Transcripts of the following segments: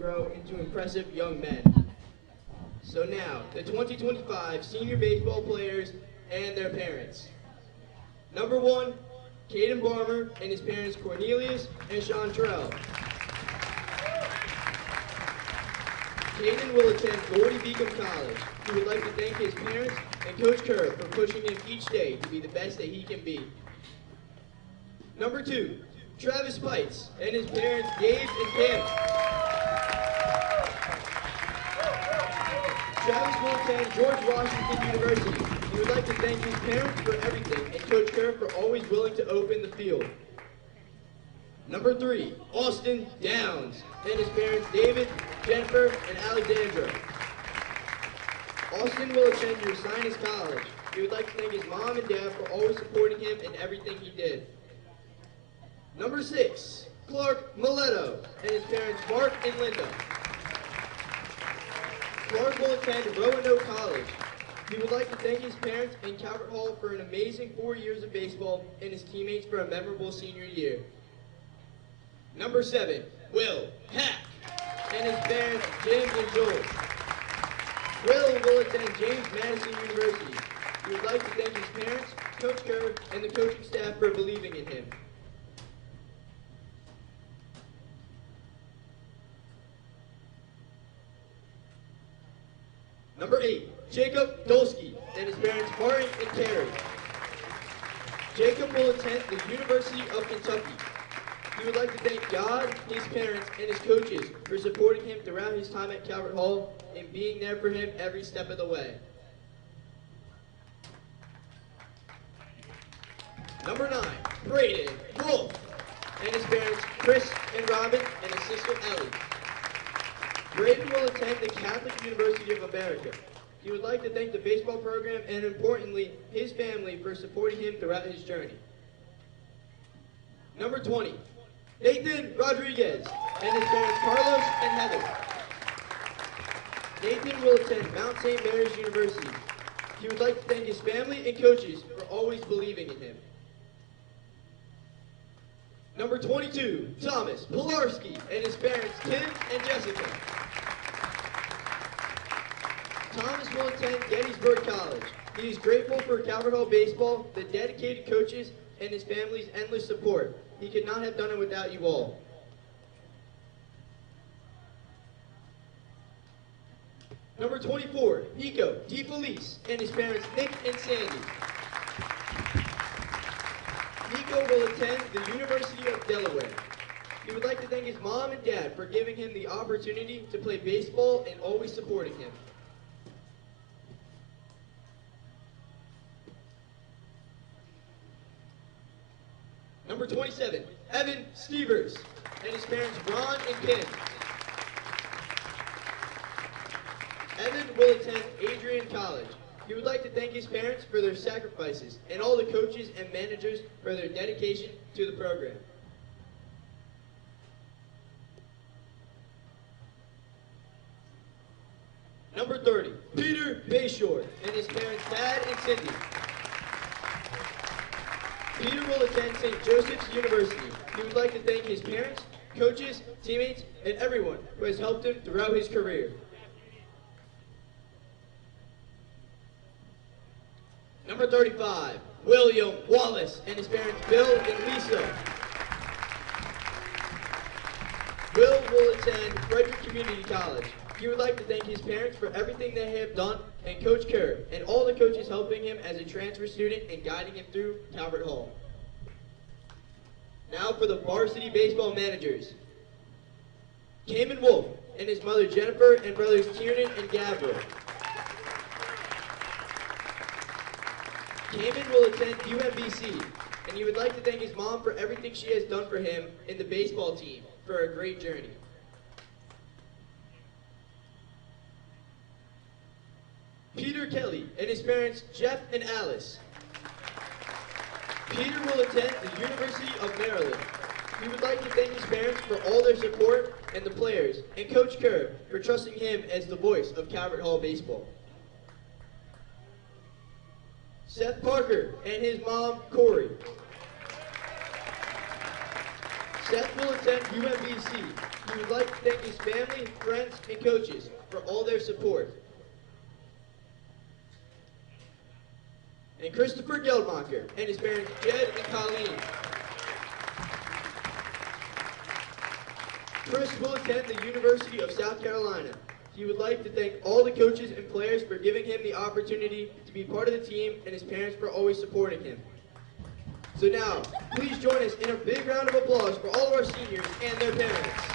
grow into impressive young men. So now, the 2025 senior baseball players and their parents. Number 1, Caden Barmer and his parents Cornelius and Chantrell. Caden will attend Gordy Beacom College. He would like to thank his parents and Coach Kerr for pushing him each day to be the best that he can be. Number 2, Travis Pites and his parents Gabe and Kim. Travis will attend George Washington University. He would like to thank his parents for everything and Coach Kerr for always willing to open the field. Number 3, Austin Downs and his parents David, Jennifer, and Alexandra. Austin will attend Ursinus College. He would like to thank his mom and dad for always supporting him in everything he did. Number 6, Clark Mileto and his parents Mark and Linda. Clark will attend Roanoke College. He would like to thank his parents and Calvert Hall for an amazing 4 years of baseball and his teammates for a memorable senior year. Number 7, Will Hack and his parents Jim and Joel. Will attend James Madison University. He would like to thank his parents, Coach Kerr, and the coaching staff for believing in him. Number 8, Jacob Dolsky and his parents Martin and Carrie. Jacob will attend the University of Kentucky. He would like to thank God, his parents, and his coaches for supporting him throughout his time at Calvert Hall and being there for him every step of the way. Number 9, Braden Wolf and his parents Chris and Robin and his sister Ellie. Braden will attend the Catholic University of America. He would like to thank the baseball program and, importantly, his family for supporting him throughout his journey. Number 20, Nathan Rodriguez and his parents Carlos and Heather. Nathan will attend Mount St. Mary's University. He would like to thank his family and coaches for always believing in him. Number 22, Thomas Pilarski and his parents Tim and Jessica. Thomas will attend Gettysburg College. He is grateful for Calvert Hall baseball, the dedicated coaches, and his family's endless support. He could not have done it without you all. Number 24, Nico DeFelice and his parents Nick and Sandy. Nico will attend the University of Delaware. He would like to thank his mom and dad for giving him the opportunity to play baseball and always supporting him. Number 27, Evan Stevers and his parents Ron and Kim. Evan will attend Adrian College. He would like to thank his parents for their sacrifices and all the coaches and managers for their dedication to the program. Number 30, Peter Bayshore and his parents Dad and Cindy. Peter will attend St. Joseph's University. He would like to thank his parents, coaches, teammates, and everyone who has helped him throughout his career. Number 35, William Wallace and his parents Bill and Lisa. Will attend Frederick Community College. He would like to thank his parents for everything they have done and Coach Kerr and all the coaches helping him as a transfer student and guiding him through Calvert Hall. Now for the varsity baseball managers. Cayman Wolf and his mother Jennifer and brothers Tiernan and Gabriel. Cayman will attend UMBC, and he would like to thank his mom for everything she has done for him in the baseball team for a great journey. Peter Kelly and his parents Jeff and Alice. Peter will attend the University of Maryland. He would like to thank his parents for all their support and the players, and Coach Kerr for trusting him as the voice of Calvert Hall baseball. Seth Parker and his mom, Corey. Seth will attend UMBC. He would like to thank his family, friends, and coaches for all their support. And Christopher Geldmacher and his parents Jed and Colleen. Chris will attend the University of South Carolina. He would like to thank all the coaches and players for giving him the opportunity to be part of the team and his parents for always supporting him. So now, please join us in a big round of applause for all of our seniors and their parents.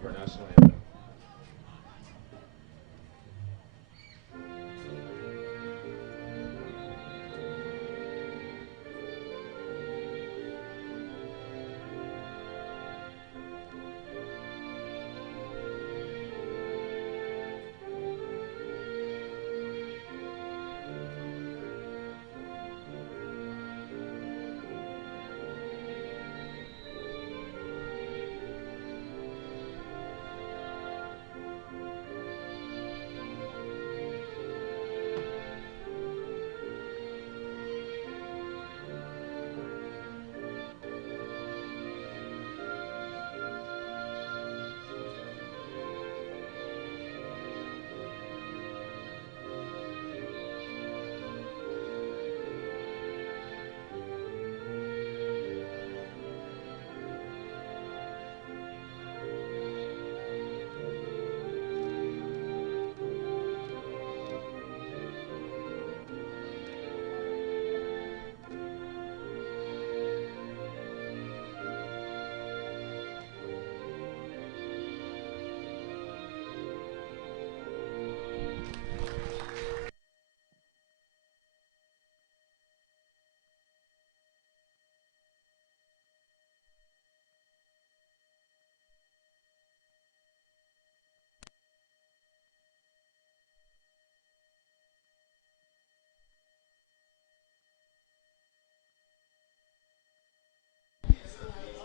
of our national anthem.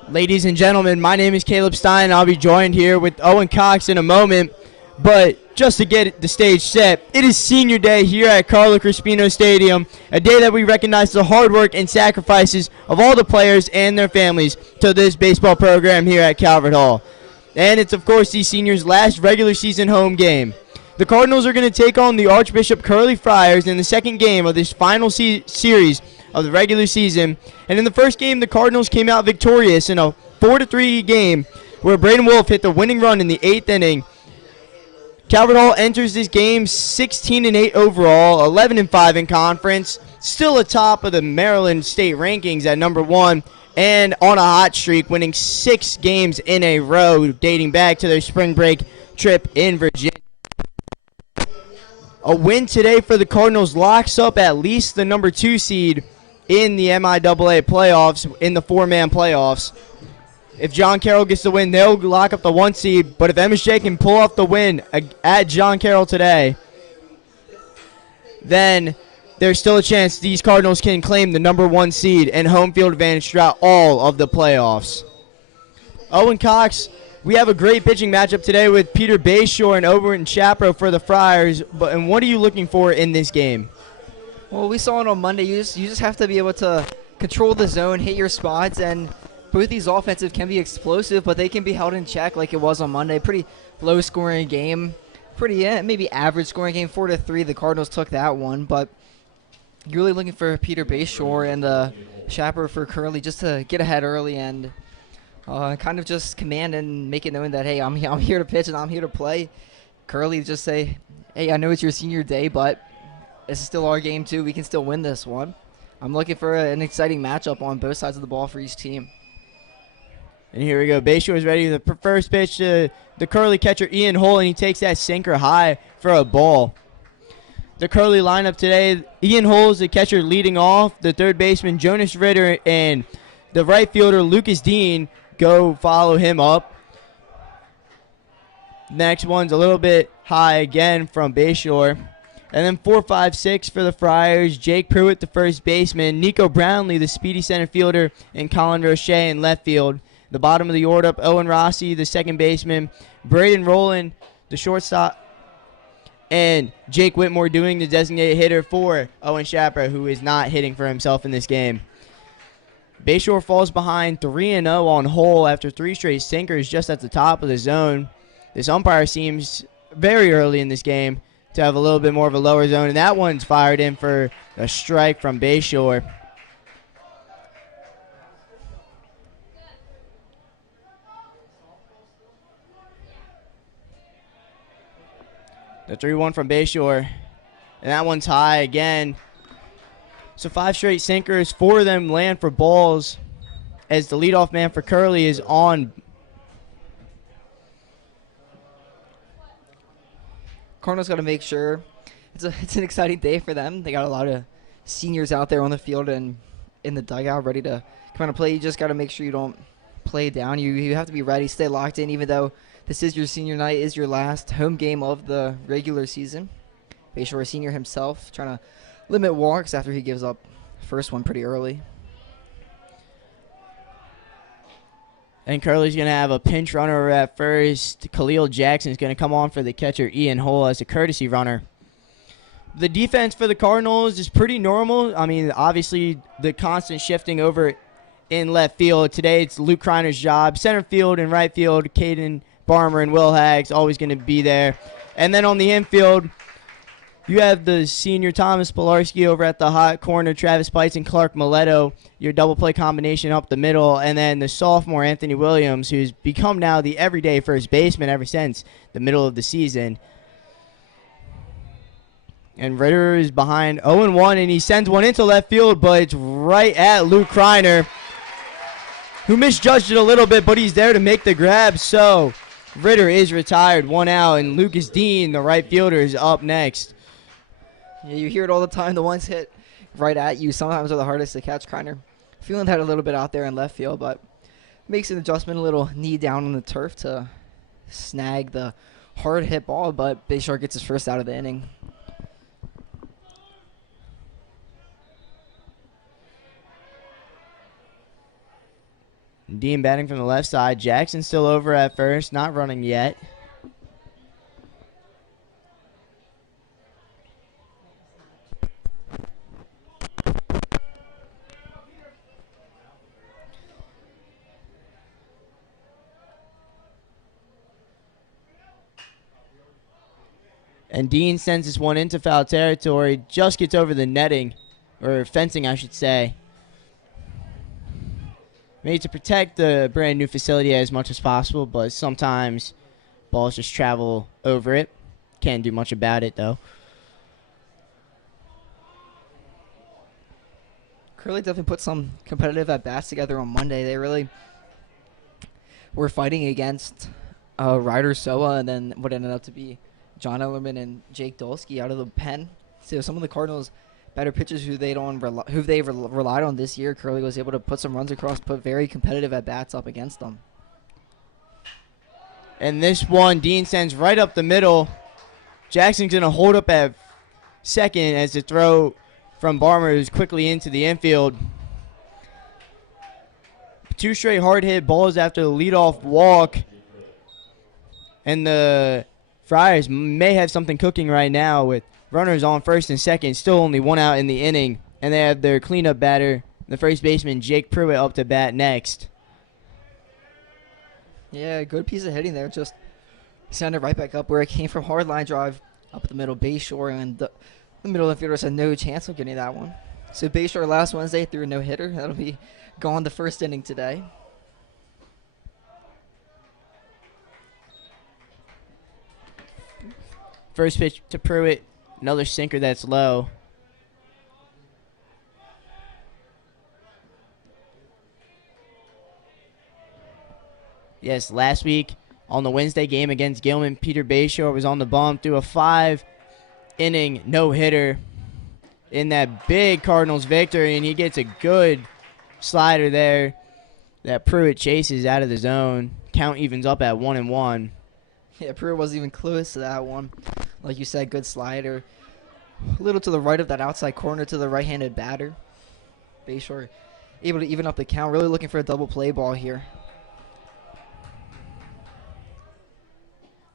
Ladies and gentlemen, my name is Caleb Stein, and I'll be joined here with Owen Cox in a moment. But just to get the stage set, it is senior day here at Carlo Crispino Stadium, a day that we recognize the hard work and sacrifices of all the players and their families to this baseball program here at Calvert Hall. And it's, of course, these seniors' last regular season home game. The Cardinals are going to take on the Archbishop Curley Friars in the second game of this final series of the regular season. And in the first game, the Cardinals came out victorious in a 4-3 game where Braden Wolf hit the winning run in the 8th inning. Calvert Hall enters this game 16-8 overall, 11-5 in conference, still atop of the Maryland State rankings at number 1, and on a hot streak, winning 6 games in a row dating back to their spring break trip in Virginia. A win today for the Cardinals locks up at least the number 2 seed in the MIAA playoffs, in the 4-man playoffs. If John Carroll gets the win, they'll lock up the 1 seed. But if MSJ can pull off the win at John Carroll today, then there's still a chance these Cardinals can claim the number 1 seed and home field advantage throughout all of the playoffs. Owen Cox, we have a great pitching matchup today with Peter Bayshore and Owen Shapiro for the Friars. And what are you looking for in this game? Well, we saw it on Monday. You just have to be able to control the zone, hit your spots, and both these offensive can be explosive, but they can be held in check like it was on Monday. Pretty low-scoring game. Pretty, maybe average-scoring game, 4-3. The Cardinals took that one, but you're really looking for Peter Bayshore and Shapiro for Curley just to get ahead early and kind of just command and make it known that, hey, I'm here to pitch and I'm here to play. Curley just say, hey, I know it's your senior day, but this is still our game, too. We can still win this one. I'm looking for an exciting matchup on both sides of the ball for each team. And here we go. Bayshore is ready. The first pitch to the Curley catcher, Ian Hull, and he takes that sinker high for a ball. The Curley lineup today, Ian Hull is the catcher leading off. The third baseman, Jonas Ritter, and the right fielder, Lucas Dean, go follow him up. Next one's a little bit high again from Bayshore. And then 4, 5, 6 for the Friars. Jake Pruitt, the first baseman. Nico Brownlee, the speedy center fielder. And Colin Roche in left field. The bottom of the order up, Owen Rossi, the second baseman. Braden Rowland, the shortstop. And Jake Whitmore doing the designated hitter for Owen Shapiro, who is not hitting for himself in this game. Bayshore falls behind 3-0 on Hull after 3 straight sinkers just at the top of the zone. This umpire seems very early in this game to have a little bit more of a lower zone, and that one's fired in for a strike from Bayshore. The 3-1 from Bayshore, and that one's high again. So 5 straight sinkers, 4 of them land for balls as the leadoff man for Curley is on. Cardinals got to make sure it's an exciting day for them. They got a lot of seniors out there on the field and in the dugout ready to come out and play. You just got to make sure you don't play down. You have to be ready, stay locked in, even though this is your senior night, is your last home game of the regular season. Bayshore senior himself trying to limit walks after he gives up the first one pretty early. And Curley's going to have a pinch runner at first. Khalil Jackson's going to come on for the catcher, Ian Hull, as a courtesy runner. The defense for the Cardinals is pretty normal. I mean, obviously, the constant shifting over in left field. Today, it's Luke Kreiner's job. Center field and right field, Caden Barmer and Will Haggs always going to be there. And then on the infield, you have the senior Thomas Pilarski over at the hot corner, Travis Pites and Clark Mileto, your double play combination up the middle, and then the sophomore Anthony Williams, who's become now the everyday first baseman ever since the middle of the season. And Ritter is behind 0-1, and he sends one into left field, but it's right at Luke Kreiner, who misjudged it a little bit, but he's there to make the grab. So Ritter is retired, 1 out, and Lucas Dean, the right fielder, is up next. Yeah, you hear it all the time. The ones hit right at you sometimes are the hardest to catch. Kreiner feeling that a little bit out there in left field, but makes an adjustment, a little knee down on the turf to snag the hard hit ball, but Bayshore gets his first out of the inning. Dean batting from the left side. Jackson still over at first, not running yet. And Dean sends this one into foul territory, just gets over the netting, or fencing, I should say. Made to protect the brand new facility as much as possible, but sometimes balls just travel over it. Can't do much about it, though. Curley definitely put some competitive at-bats together on Monday. They really were fighting against Ryder Soa and then what ended up to be John Ellerman and Jake Dolsky out of the pen. So some of the Cardinals' better pitchers who they've relied on this year, Curley was able to put some runs across, put very competitive at-bats up against them. And this one, Dean sends right up the middle. Jackson's going to hold up at second as the throw from Barmer is quickly into the infield. 2 straight hard hit balls after the leadoff walk. And the Friars may have something cooking right now with runners on first and second, still only 1 out in the inning. And they have their cleanup batter, the first baseman, Jake Pruitt, up to bat next. Yeah, good piece of hitting there. Just send it right back up where it came from. Hard line drive up the middle. Bayshore and the middle infielders had no chance of getting that one. So Bayshore last Wednesday threw a no-hitter. That'll be gone the first inning today. First pitch to Pruitt, another sinker that's low. Yes, last week on the Wednesday game against Gilman, Peter Bayshore was on the bump, threw a 5-inning no-hitter in that big Cardinals victory, and he gets a good slider there that Pruitt chases out of the zone. Count evens up at 1-1. Yeah, Pruitt wasn't even close to that one. Like you said, good slider. A little to the right of that outside corner to the right-handed batter. Bayshore able to even up the count. Really looking for a double play ball here.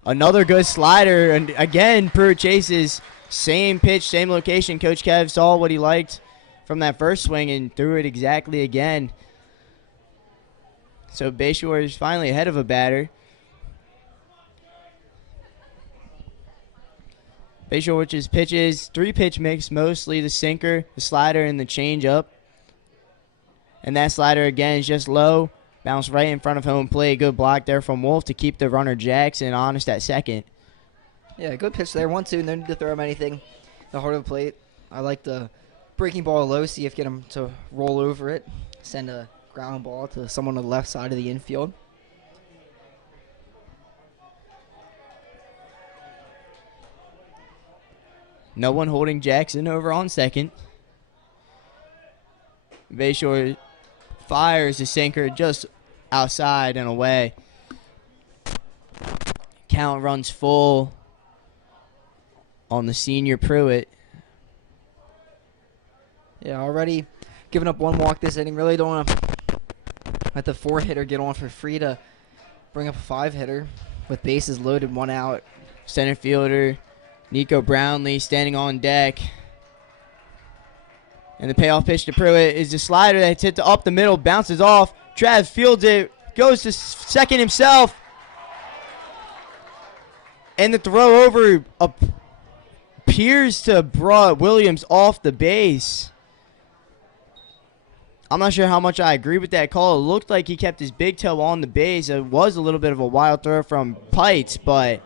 Another good slider, and again, Pruitt chases. Same pitch, same location. Coach Kev saw what he liked from that first swing and threw it exactly again. So Bayshore is finally ahead of a batter. Bayshore, which is pitches, 3-pitch mix, mostly the sinker, the slider, and the changeup. And that slider, again, is just low. Bounced right in front of home plate. Good block there from Wolf to keep the runner Jackson honest at second. Yeah, good pitch there. 1-2, no need to throw him anything. The heart of the plate. I like the breaking ball low, see if get him to roll over it. Send a ground ball to someone on the left side of the infield. No one holding Jackson over on second. Bayshore fires the sinker just outside and away. Count runs full on the senior Pruitt. Yeah, already giving up one walk this inning. Really don't want to let the 4-hitter get on for free to bring up a 5-hitter with bases loaded, 1 out. Center fielder Nico Brownlee standing on deck. And the payoff pitch to Pruitt is the slider that's hit up the middle, bounces off. Trav fields it, goes to second himself. And the throw over appears to have brought Williams off the base. I'm not sure how much I agree with that call. It looked like he kept his big toe on the base. It was a little bit of a wild throw from Pites, but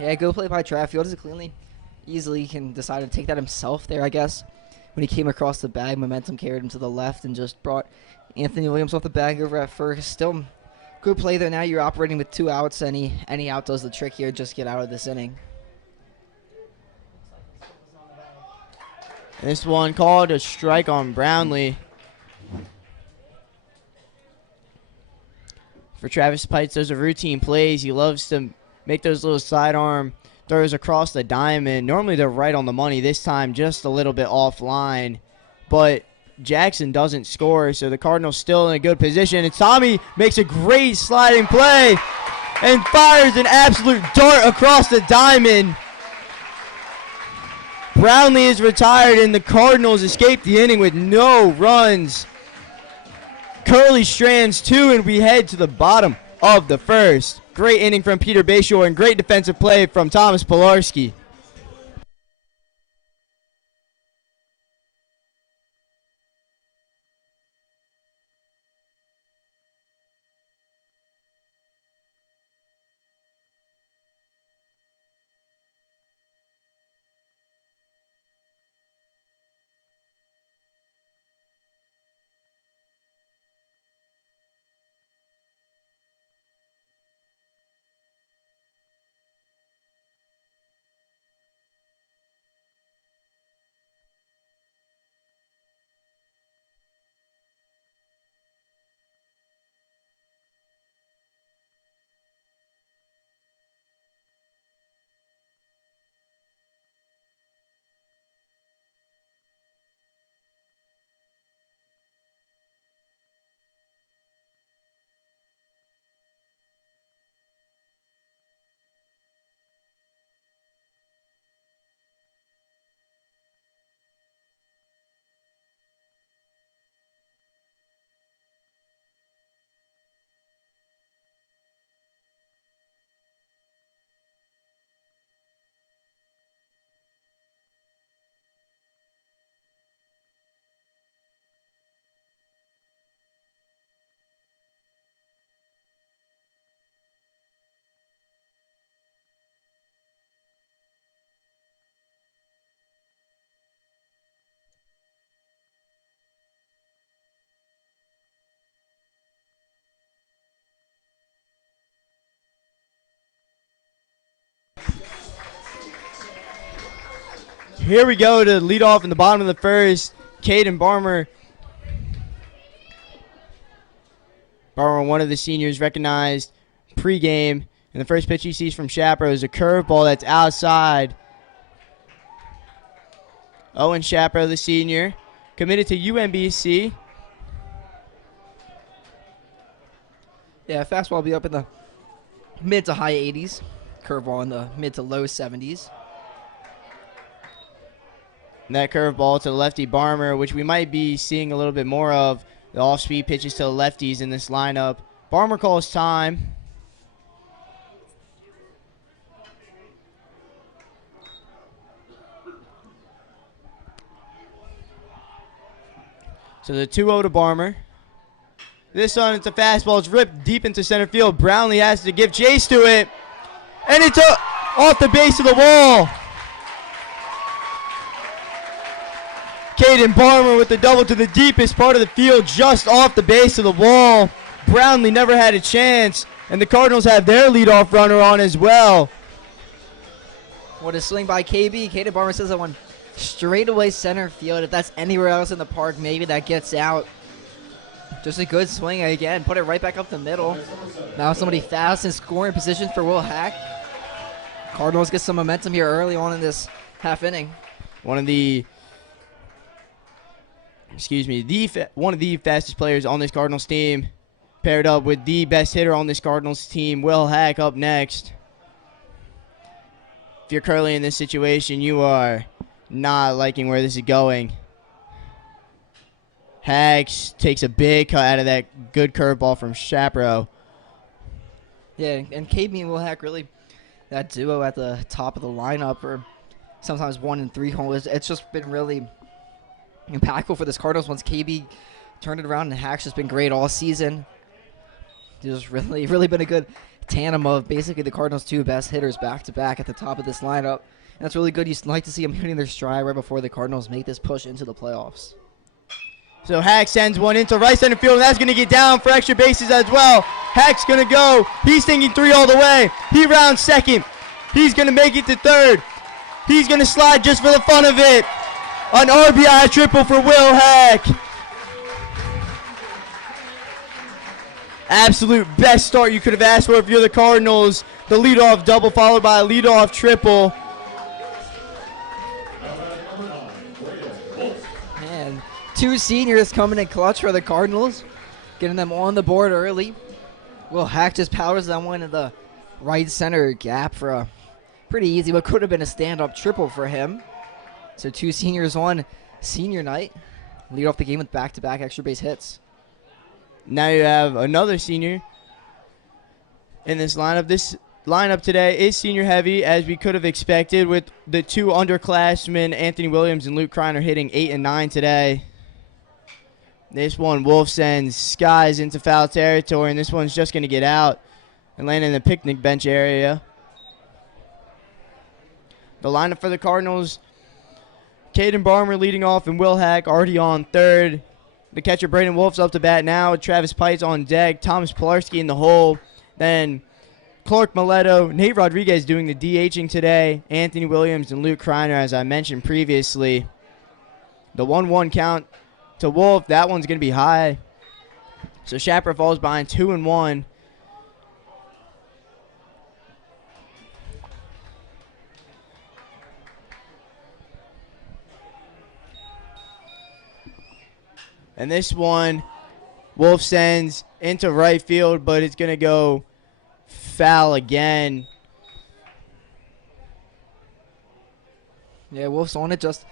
yeah, go play by Trav. Fields it cleanly. Easily can decide to take that himself there, I guess. When he came across the bag, momentum carried him to the left and just brought Anthony Williams off the bag over at first. Still good play there. Now you're operating with 2 outs. Any out does the trick here. Just get out of this inning. this one called a strike on Brownlee. For Travis Pites, those are routine plays. He loves to make those little sidearm throws across the diamond. Normally they're right on the money. This time just a little bit offline. But Jackson doesn't score, so the Cardinals still in a good position. And Tommy makes a great sliding play and fires an absolute dart across the diamond. Brownlee is retired, and the Cardinals escape the inning with no runs. Curley strands 2, and we head to the bottom of the first. Great inning from Peter Bayshore and great defensive play from Thomas Pilarski. Here we go to lead off in the bottom of the first. Caden Barmer. Barmer, one of the seniors, recognized pregame. And the first pitch he sees from Shapiro is a curveball that's outside. Owen Shapiro, the senior, committed to UMBC. Yeah, fastball will be up in the mid to high 80s. Curveball in the mid to low 70s. And that curveball to the lefty Barmer, which we might be seeing a little bit more of. The off-speed pitches to the lefties in this lineup. Barmer calls time. So the 2-0 to Barmer. This one, it's a fastball. It's ripped deep into center field. Brownlee has to give chase to it. And it's off the base of the wall. Caden Barmer with the double to the deepest part of the field, just off the base of the wall. Brownlee never had a chance, And the Cardinals have their leadoff runner on as well. What a swing by KB. Caden Barmer says that one straight away center field. If that's anywhere else in the park, maybe that gets out. Just a good swing again. Put it right back up the middle. Now somebody fast in scoring position for Will Hack. Cardinals get some momentum here early on in this half inning. One of the fastest players on this Cardinals team, paired up with the best hitter on this Cardinals team, Will Hack, up next. If you're Curley in this situation, you are not liking where this is going. Hags takes a big cut out of that good curveball from Shapiro. Yeah, and KB and Will Hack really, that duo at the top of the lineup, or sometimes 1 and 3 home, it's just been really impactful for this Cardinals once KB turned it around, and Hack's just been great all season. It's really been a good tandem of basically the Cardinals' 2 best hitters back-to-back at the top of this lineup. And that's really good. You like to see them hitting their stride right before the Cardinals make this push into the playoffs. So Hack sends one into right center field, and that's going to get down for extra bases as well. Hack's going to go. He's thinking 3 all the way. He rounds second. He's going to make it to third. He's going to slide just for the fun of it. An RBI triple for Will Hack. Absolute best start you could have asked for if you're the Cardinals. The leadoff double followed by a leadoff triple. And 2 seniors coming in clutch for the Cardinals, getting them on the board early. Will Hack just powers that one in the right center gap for a pretty easy, but could have been a stand-up triple for him. So 2 seniors on senior night. Lead off the game with back-to-back extra base hits. Now you have another senior in this lineup. This lineup today is senior heavy, as we could have expected, with the 2 underclassmen, Anthony Williams and Luke Kreiner, hitting 8 and 9 today. This one, Wolf sends skies into foul territory, and this one's just going to get out and land in the picnic bench area. The lineup for the Cardinals, Caden Barmer leading off, and Will Hack already on third. The catcher, Braden Wolf's up to bat now. Travis Pites on deck. Thomas Pilarski in the hole. Then Clark Mileto, Nate Rodriguez doing the DHing today. Anthony Williams and Luke Kreiner, as I mentioned previously. The 1-1 count to Wolf. That one's going to be high. So Shapiro falls behind 2-1. And this one, Wolf sends into right field, but it's going to go foul again. Yeah, Wolf's on it just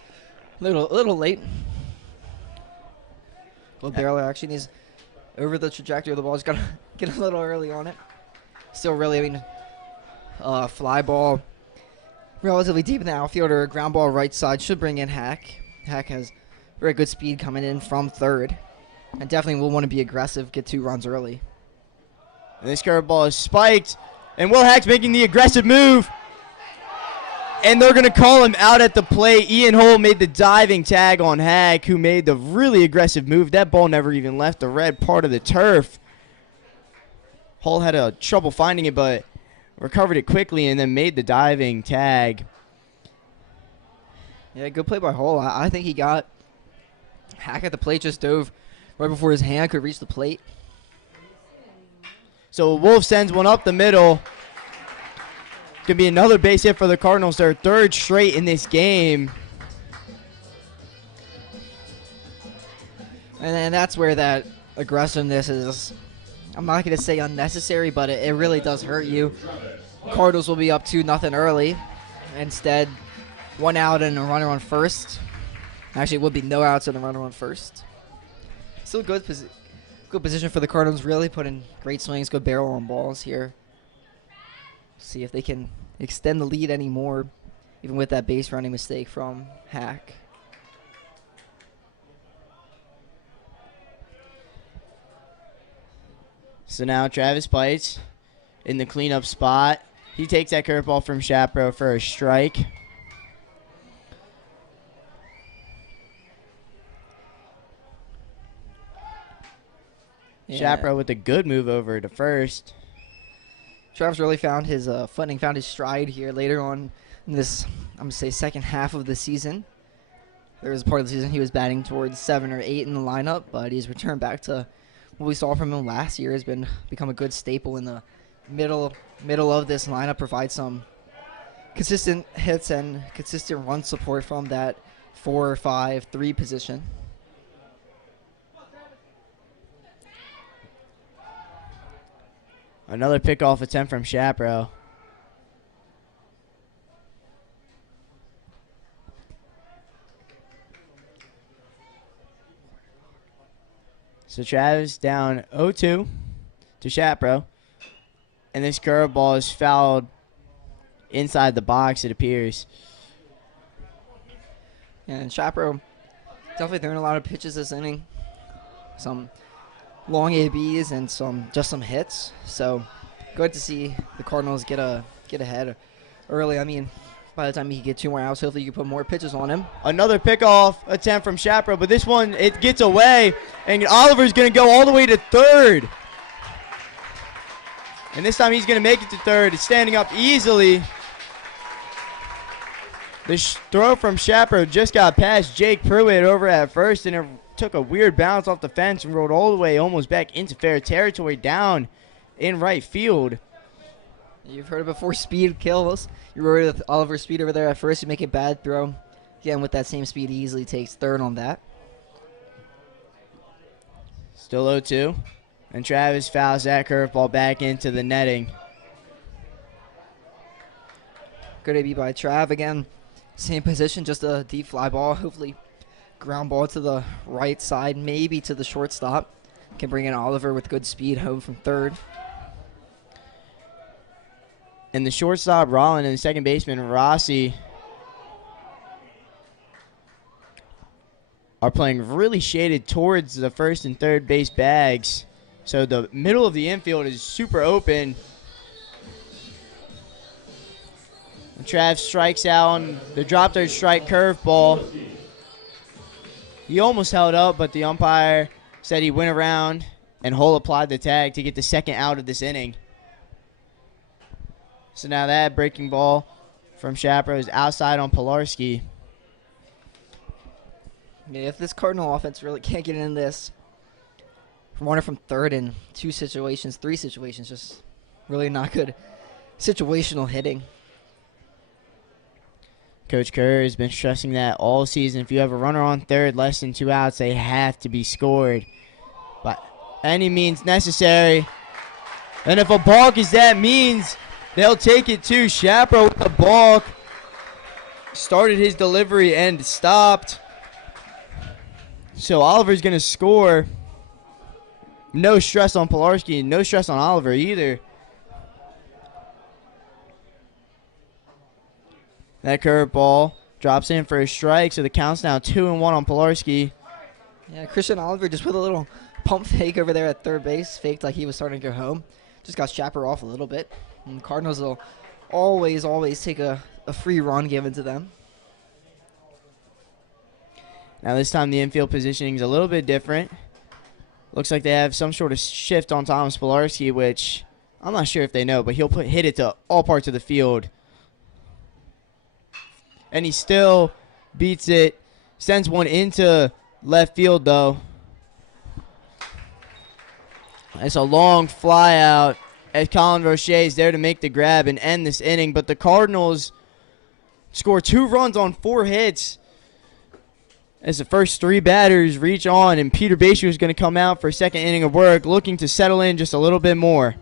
a little late. Well, barely actually needs over the trajectory of the ball. Just got to get a little early on it. Still really, fly ball relatively deep in the outfield, or a ground ball right side should bring in Hack. Hack has very good speed coming in from third, and definitely will want to be aggressive, get 2 runs early. And this curveball is spiked, and Will Hack's making the aggressive move, and they're going to call him out at the plate. Ian Hull made the diving tag on Hack, who made the really aggressive move. That ball never even left the red part of the turf. Hull had trouble finding it, but recovered it quickly and then made the diving tag. Yeah, good play by Hull. I think he got Hack at the plate, just dove right before his hand could reach the plate. So Wolf sends one up the middle. Going to be another base hit for the Cardinals, their 3rd straight in this game. And that's where that aggressiveness is, I'm not going to say unnecessary, but it really does hurt you. Cardinals will be up 2-0 early. Instead, 1 out and a runner on first. Actually, it would be no outs and a runner on first. Still good position for the Cardinals. Really put in great swings, good barrel on balls here. See if they can extend the lead anymore, even with that base running mistake from Hack. So now Travis Pites in the cleanup spot. He takes that curveball from Shapiro for a strike. Yeah. Shapiro with a good move over to first. Travis really found his footing, found his stride here later on in this, I'm going to say, second half of the season. There was a part of the season he was batting towards 7 or 8 in the lineup, but he's returned back to what we saw from him last year. Has become a good staple in the middle of this lineup, provide some consistent hits and consistent run support from that 4 or 5, 3 position. Another pickoff attempt from Shapiro. So Travis down 0-2 to Shapiro. And this curveball is fouled inside the box, it appears. And Shapiro definitely throwing a lot of pitches this inning. Some long ABs and some hits. So good to see the Cardinals get ahead early. I mean, by the time he can get 2 more outs, hopefully you can put more pitches on him. Another pickoff attempt from Shapiro, but this one, it gets away, and Oliver's going to go all the way to third. And this time he's going to make it to third. It's standing up easily. The throw from Shapiro just got past Jake Pruitt over at first, and it took a weird bounce off the fence and rolled all the way almost back into fair territory down in right field. You've heard it before, speed kills. You were with Oliver's speed over there at first. You make a bad throw. Again, with that same speed, he easily takes third on that. Still 0-2. And Travis fouls that curveball back into the netting. Good AB by Trav again. Same position, just a deep fly ball. Hopefully ground ball to the right side, maybe to the shortstop. Can bring in Oliver with good speed home from third. And the shortstop, Rollin, and the second baseman, Rossi, are playing really shaded towards the first and third base bags. So the middle of the infield is super open. And Trav strikes out on the drop third strike curveball. He almost held up, but the umpire said he went around and Hull applied the tag to get the second out of this inning. So now that breaking ball from Shapiro is outside on Pilarski. Yeah, if this Cardinal offense really can't get in this, runner from third in 2 situations, 3 situations, just really not good situational hitting. Coach Kerr has been stressing that all season. If you have a runner on third, less than 2 outs, they have to be scored by any means necessary. And if a balk is that means, they'll take it too. Shapiro with the balk started his delivery and stopped. So Oliver's going to score. No stress on Pilarski, no stress on Oliver either. That curveball drops in for a strike, so the count's now 2-1 on Pilarski. Yeah, Christian Oliver just with a little pump fake over there at third base, faked like he was starting to go home. Just got Shapiro off a little bit. And the Cardinals will always take a free run given to them. Now this time the infield positioning is a little bit different. Looks like they have some sort of shift on Thomas Pilarski, which I'm not sure if they know, but he'll hit it to all parts of the field. And he still beats it. Sends one into left field, though. It's a long fly out as Colin Roche is there to make the grab and end this inning. But the Cardinals score 2 runs on 4 hits as the first 3 batters reach on. And Peter Baescher is going to come out for a second inning of work, looking to settle in just a little bit more.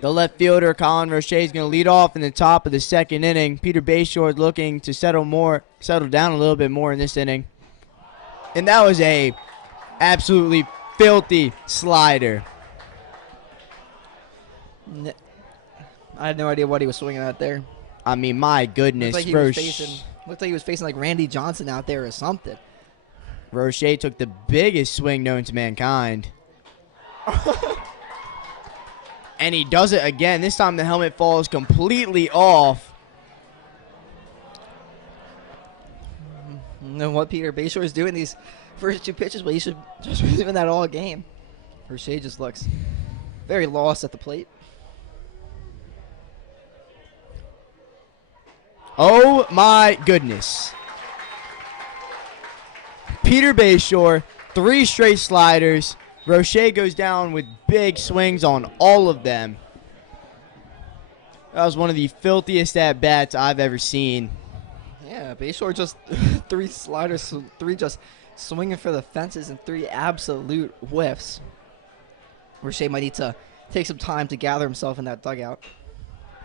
The left fielder, Colin Roche, is going to lead off in the top of the second inning. Peter Bayshore looking to settle down a little bit more in this inning. And that was a absolutely filthy slider. I had no idea what he was swinging at there. I mean, my goodness. Looked like he was facing like Randy Johnson out there or something. Roche took the biggest swing known to mankind. And he does it again. This time the helmet falls completely off. And what Peter Bayshore is doing these first two pitches, well, he should just be doing that all game. Roche just looks very lost at the plate. Oh my goodness. Peter Bayshore, 3 straight sliders. Roche goes down with big swings on all of them. That was one of the filthiest at-bats I've ever seen. Yeah, Bayshore just 3 sliders, 3 just swinging for the fences, and 3 absolute whiffs. Roche might need to take some time to gather himself in that dugout.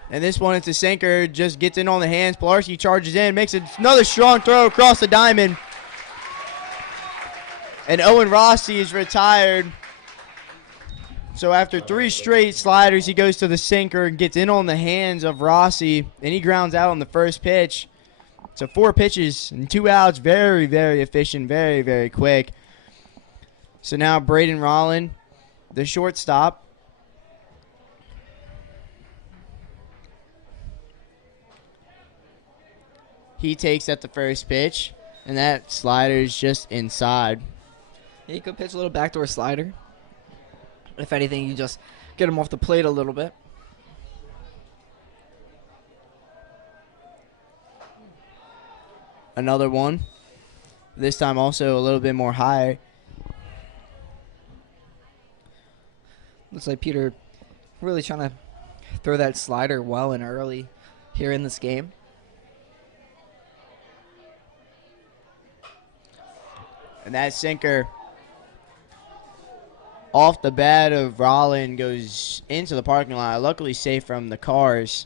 And this one, it's a sinker, just gets in on the hands. Pilarski charges in, makes another strong throw across the diamond. And Owen Rossi is retired. So after 3 straight sliders, he goes to the sinker and gets in on the hands of Rossi, and he grounds out on the first pitch. So 4 pitches and 2 outs. Very, very efficient, very, very quick. So now Braden Rollin, the shortstop. He takes at the first pitch, and that slider is just inside. Yeah, he could pitch a little backdoor slider. If anything, you just get him off the plate a little bit. Another one. This time also a little bit more high. Looks like Peter really trying to throw that slider well and early here in this game. And that sinker off the bat of Rollin goes into the parking lot. Luckily safe from the cars.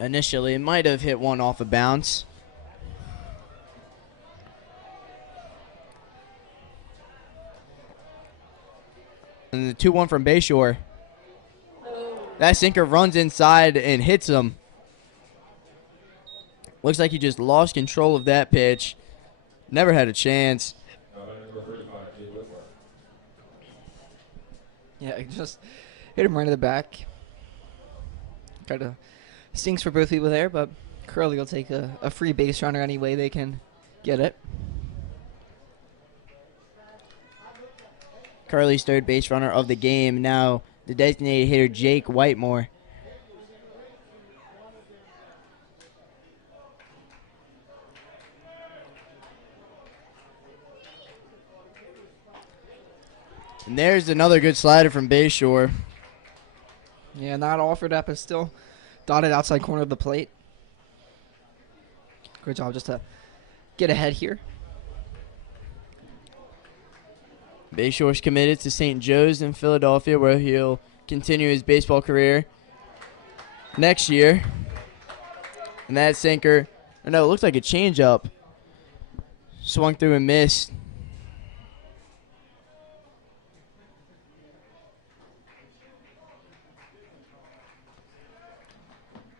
Initially, it might have hit one off a bounce. And the 2-1 from Bayshore. That sinker runs inside and hits him. Looks like he just lost control of that pitch. Never had a chance. Yeah, just hit him right in the back. Kind of stings for both people there, but Curley will take a free base runner any way they can get it. Curley's third base runner of the game. Now the designated hitter, Jake Whitemore. And there's another good slider from Bayshore. Yeah, not offered up, but still dotted outside corner of the plate. Good job just to get ahead here. Bayshore's committed to St. Joe's in Philadelphia, where he'll continue his baseball career next year. And that sinker, oh no, it looks like a changeup. Swung through and missed.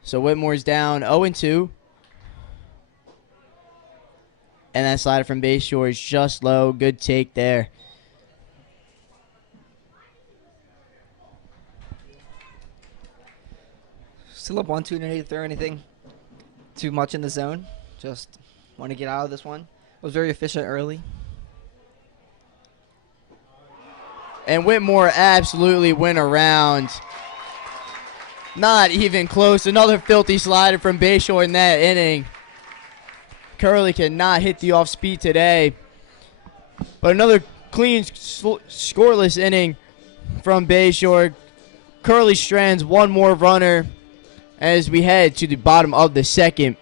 So Whitmore's down 0-2. And that slider from Bayshore is just low. Good take there. Still up 1-2, no need to throw anything too much in the zone. Just want to get out of this one. Was very efficient early. And Whitmore absolutely went around. Not even close. Another filthy slider from Bayshore in that inning. Curley cannot hit the off speed today. But another clean, scoreless inning from Bayshore. Curley strands one more runner as we head to the bottom of the second.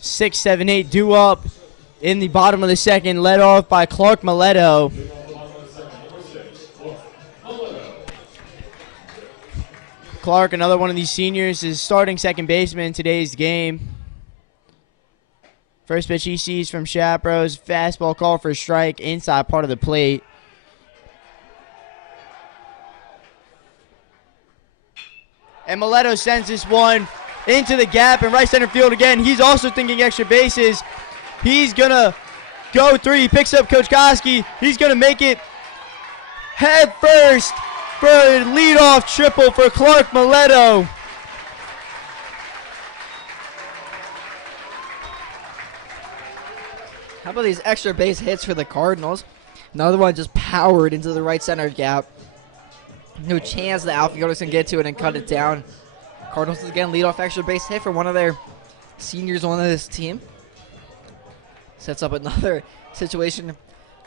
6, 7, 8 due up in the bottom of the second, led off by Clark Mileto. Clark, another one of these seniors, is starting second baseman in today's game. First pitch he sees from Chapro's fastball call for a strike inside part of the plate. And Mileto sends this one into the gap in right center field again. He's also thinking extra bases. He's going to go 3. He picks up Coach Koski. He's going to make it head first for a leadoff triple for Clark Mileto. How about these extra base hits for the Cardinals? Another one just powered into the right center gap. No chance the outfielders can get to it and cut it down. Cardinals again lead off extra base hit for one of their seniors on this team. Sets up another situation.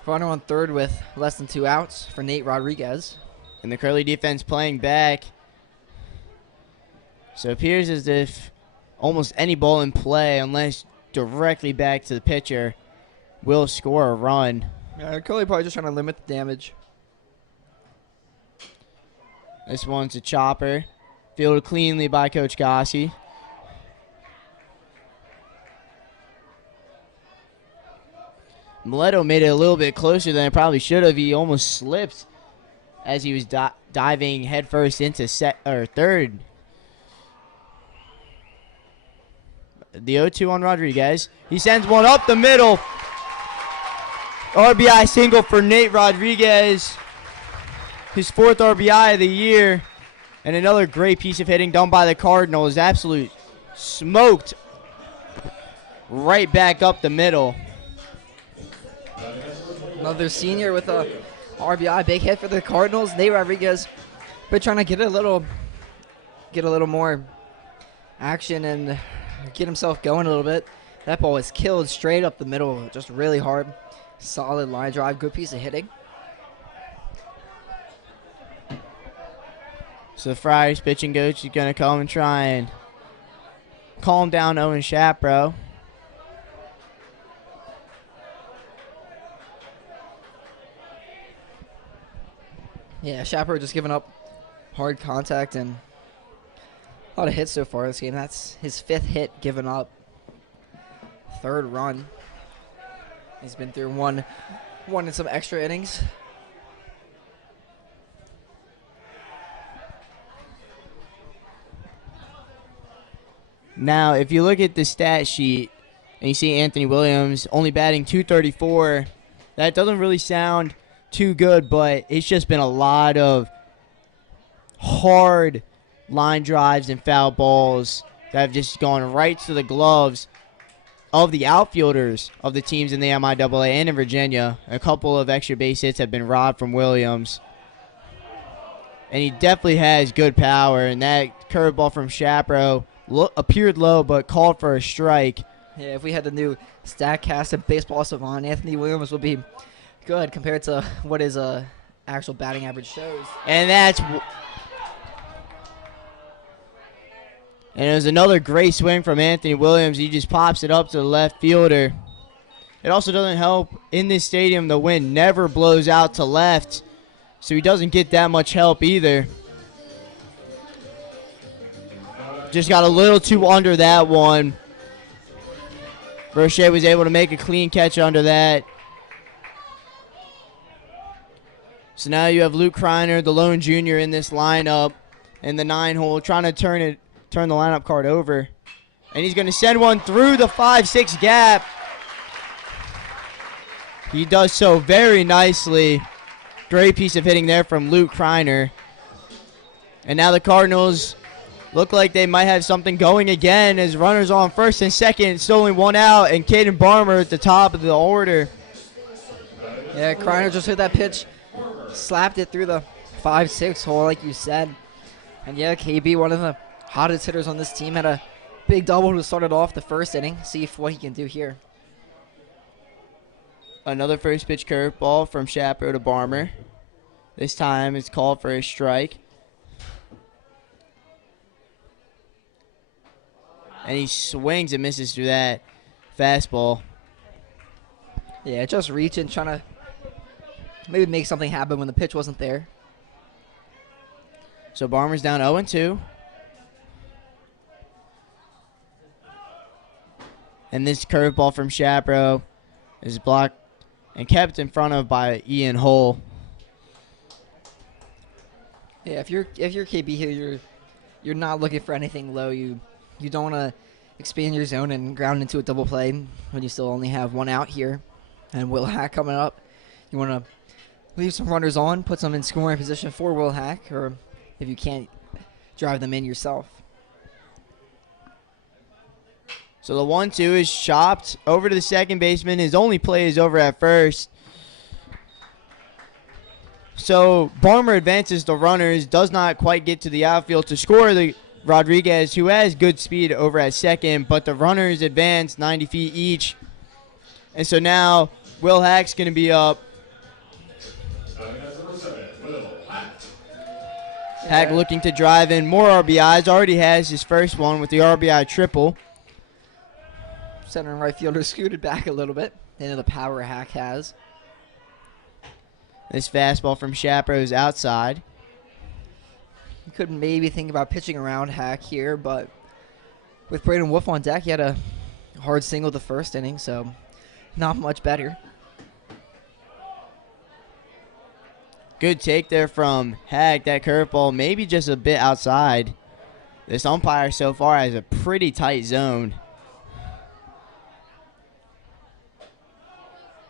Runner on third with less than 2 outs for Nate Rodriguez. And the Curley defense playing back. So it appears as if almost any ball in play, unless directly back to the pitcher, will score a run. Curley probably just trying to limit the damage. This one's a chopper. Fielded cleanly by Coach Koski. Mileto made it a little bit closer than it probably should have. He almost slipped as he was diving headfirst into third. The 0-2 on Rodriguez. He sends one up the middle. RBI single for Nate Rodriguez. His 4th RBI of the year. And another great piece of hitting done by the Cardinals. Absolute smoked right back up the middle. Another senior with a RBI, big hit for the Cardinals. Nate Rodriguez, but trying to get a little more action and get himself going a little bit. That ball is killed straight up the middle, just really hard. Solid line drive, good piece of hitting. So the Friars pitching coach is going to come and try and calm down Owen Chapro. Yeah, Chapro just giving up hard contact and a lot of hits so far this game. That's his 5th hit given up. 3rd run. He's been through one and some extra innings. Now, if you look at the stat sheet and you see Anthony Williams only batting .234, that doesn't really sound too good, but it's just been a lot of hard line drives and foul balls that have just gone right to the gloves of the outfielders of the teams in the MIAA and in Virginia. A couple of extra base hits have been robbed from Williams. And he definitely has good power, and that curveball from Chapro appeared low but called for a strike. Yeah, if we had the new StatCast and Baseball Savant, Anthony Williams would be good compared to what his actual batting average shows. And it was another great swing from Anthony Williams. He just pops it up to the left fielder. It also doesn't help in this stadium. The wind never blows out to left, so he doesn't get that much help either. Just got a little too under that one. Verche was able to make a clean catch under that. So now you have Luke Kreiner, the lone junior, in this lineup in the 9-hole, trying to turn the lineup card over. And he's going to send one through the 5-6 gap. He does so very nicely. Great piece of hitting there from Luke Kreiner. And now the Cardinals look like they might have something going again as runners on first and second. It's only 1 out, and Caden Barmer at the top of the order. Yeah, Kreiner just hit that pitch. Slapped it through the 5-6 hole, like you said. And yeah, KB, one of the hottest hitters on this team, had a big double to start it off the first inning. See what he can do here. Another first pitch curveball from Chapro to Barmer. This time it's called for a strike. And he swings and misses through that. fastball. Yeah, just reaching, trying to maybe make something happen when the pitch wasn't there. So Barmer's down 0-2. And this curveball from Shapiro is blocked and kept in front of by Ian Hull. Yeah, if you're KB here, you're not looking for anything low. You don't want to expand your zone and ground into a double play when you still only have one out here. And Will Hack coming up. You want to leave some runners on, put some in scoring position for Will Hack, or if you can't, drive them in yourself. So the 1-2 is chopped over to the second baseman. His only play is over at first. So Barmer advances the runners, does not quite get to the outfield to score the Rodriguez, who has good speed over at second, but the runners advance 90 feet each. And so now Will Hack's going to be up. Hack looking to drive in more RBIs. Already has his first one with the RBI triple. Center and right fielder scooted back a little bit into the power Hack has. This fastball from Shapiro is outside. You could maybe think about pitching around Hack here, but with Braden Wolf on deck, he had a hard single the first inning, so not much better. Good take there from Hack. That curveball maybe just a bit outside. This umpire so far has a pretty tight zone.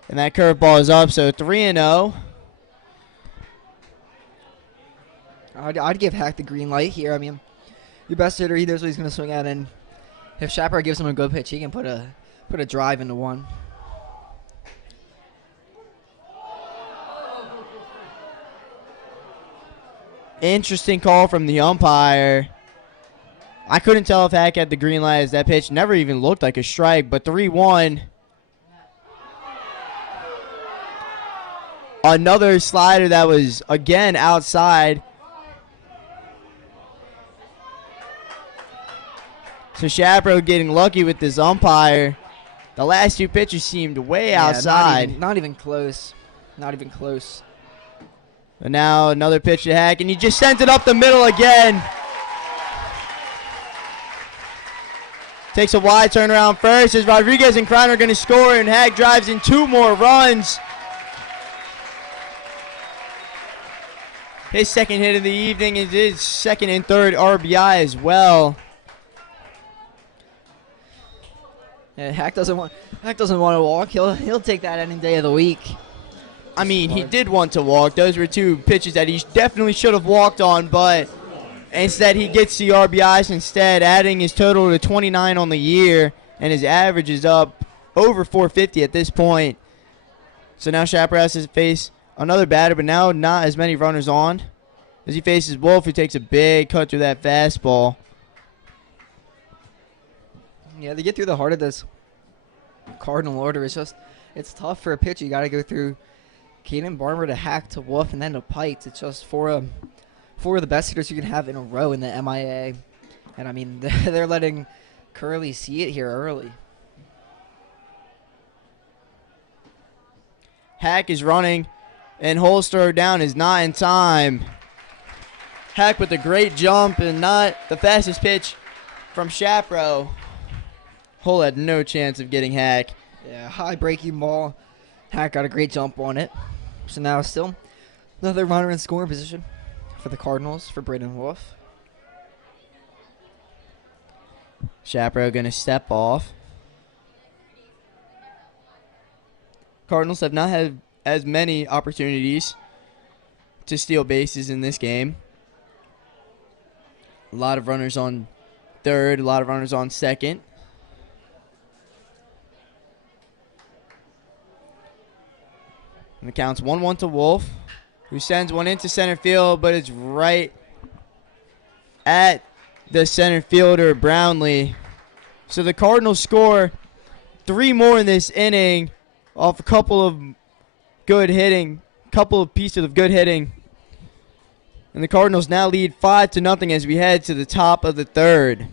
And that curveball is up, so 3-0. I'd give Hack the green light here. I mean, your best hitter, he knows what he's going to swing at, and if Shapiro gives him a good pitch, he can put a drive into one. Interesting call from the umpire. I couldn't tell if Hack had the green light as that pitch never even looked like a strike, but 3-1. Another slider that was, again, outside. So Shapiro getting lucky with this umpire. The last two pitches seemed way outside. Not even close. Not even close. But now another pitch to Hack, and he just sends it up the middle again. Takes a wide turnaround first as Rodriguez and Kreiner are going to score, and Hack drives in 2 more runs. His second hit of the evening is his second and third RBI as well. Yeah, Hack doesn't want to walk. He'll take that any day of the week. I mean, he did want to walk. Those were 2 pitches that he definitely should have walked on, but instead he gets the RBIs instead, adding his total to 29 on the year, and his average is up over 450 at this point. So now Shapiro has to face another batter, but now not as many runners on as he faces Wolf, who takes a big cut through that fastball. Yeah, they get through the heart of this Cardinal order. It's tough for a pitcher. You got to go through Kaden Barmer to Hack to Wolf and then to Pikes. It's just four of the best hitters you can have in a row in the MIA. And, I mean, they're letting Curley see it here early. Hack is running, and Holster down is not in time. Hack with a great jump and not the fastest pitch from Shapiro. Hull had no chance of getting Hack. Yeah, high breaking ball. Hack got a great jump on it. So now still another runner in scoring position for the Cardinals for Braden Wolf. Shapiro going to step off. Cardinals have not had as many opportunities to steal bases in this game. A lot of runners on third, a lot of runners on second. And the count's 1-1 to Wolf, who sends one into center field, but it's right at the center fielder, Brownlee. So the Cardinals score 3 more in this inning off a couple of good hitting, couple of pieces of good hitting. And the Cardinals now lead 5-0 as we head to the top of the third.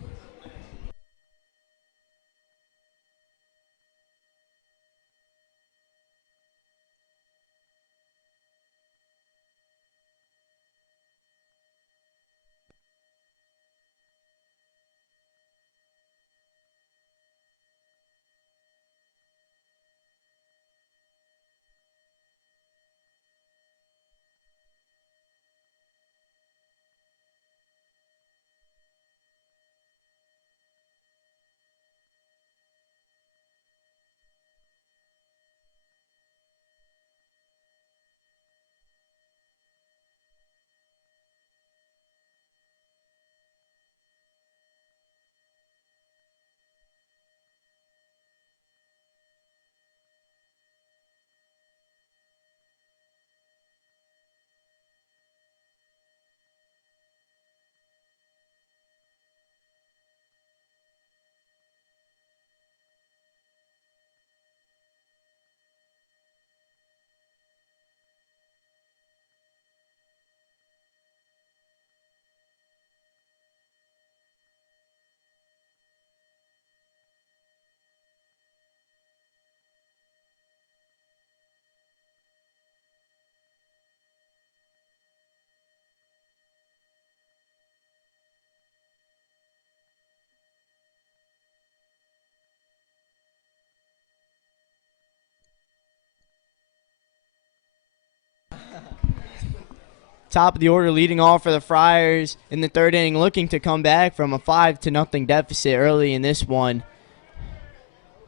top of the order, leading off for the Friars in the third inning, looking to come back from a 5-0 deficit early in this one.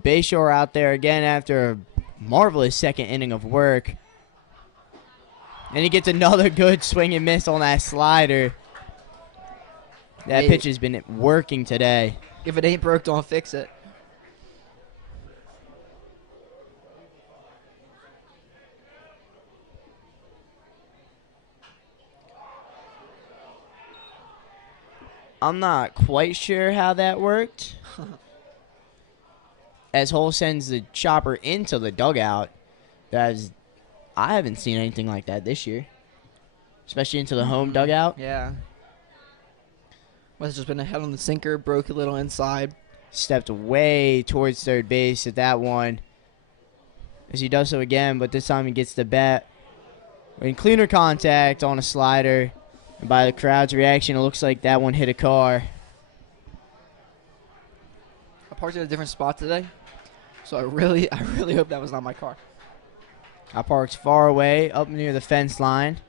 Bayshore out there again after a marvelous second inning of work. And he gets another good swing and miss on that slider. That pitch has been working today. If it ain't broke, don't fix it. I'm not quite sure how that worked. As Hull sends the chopper into the dugout. I haven't seen anything like that this year. Especially into the home dugout. Yeah. Must have just been ahead on the sinker, broke a little inside. Stepped way towards third base at that one. As he does so again, but this time he gets the bat. In cleaner contact on a slider. And by the crowd's reaction, it looks like that one hit a car. I parked at a different spot today, so I really hope that was not my car. I parked far away, up near the fence line.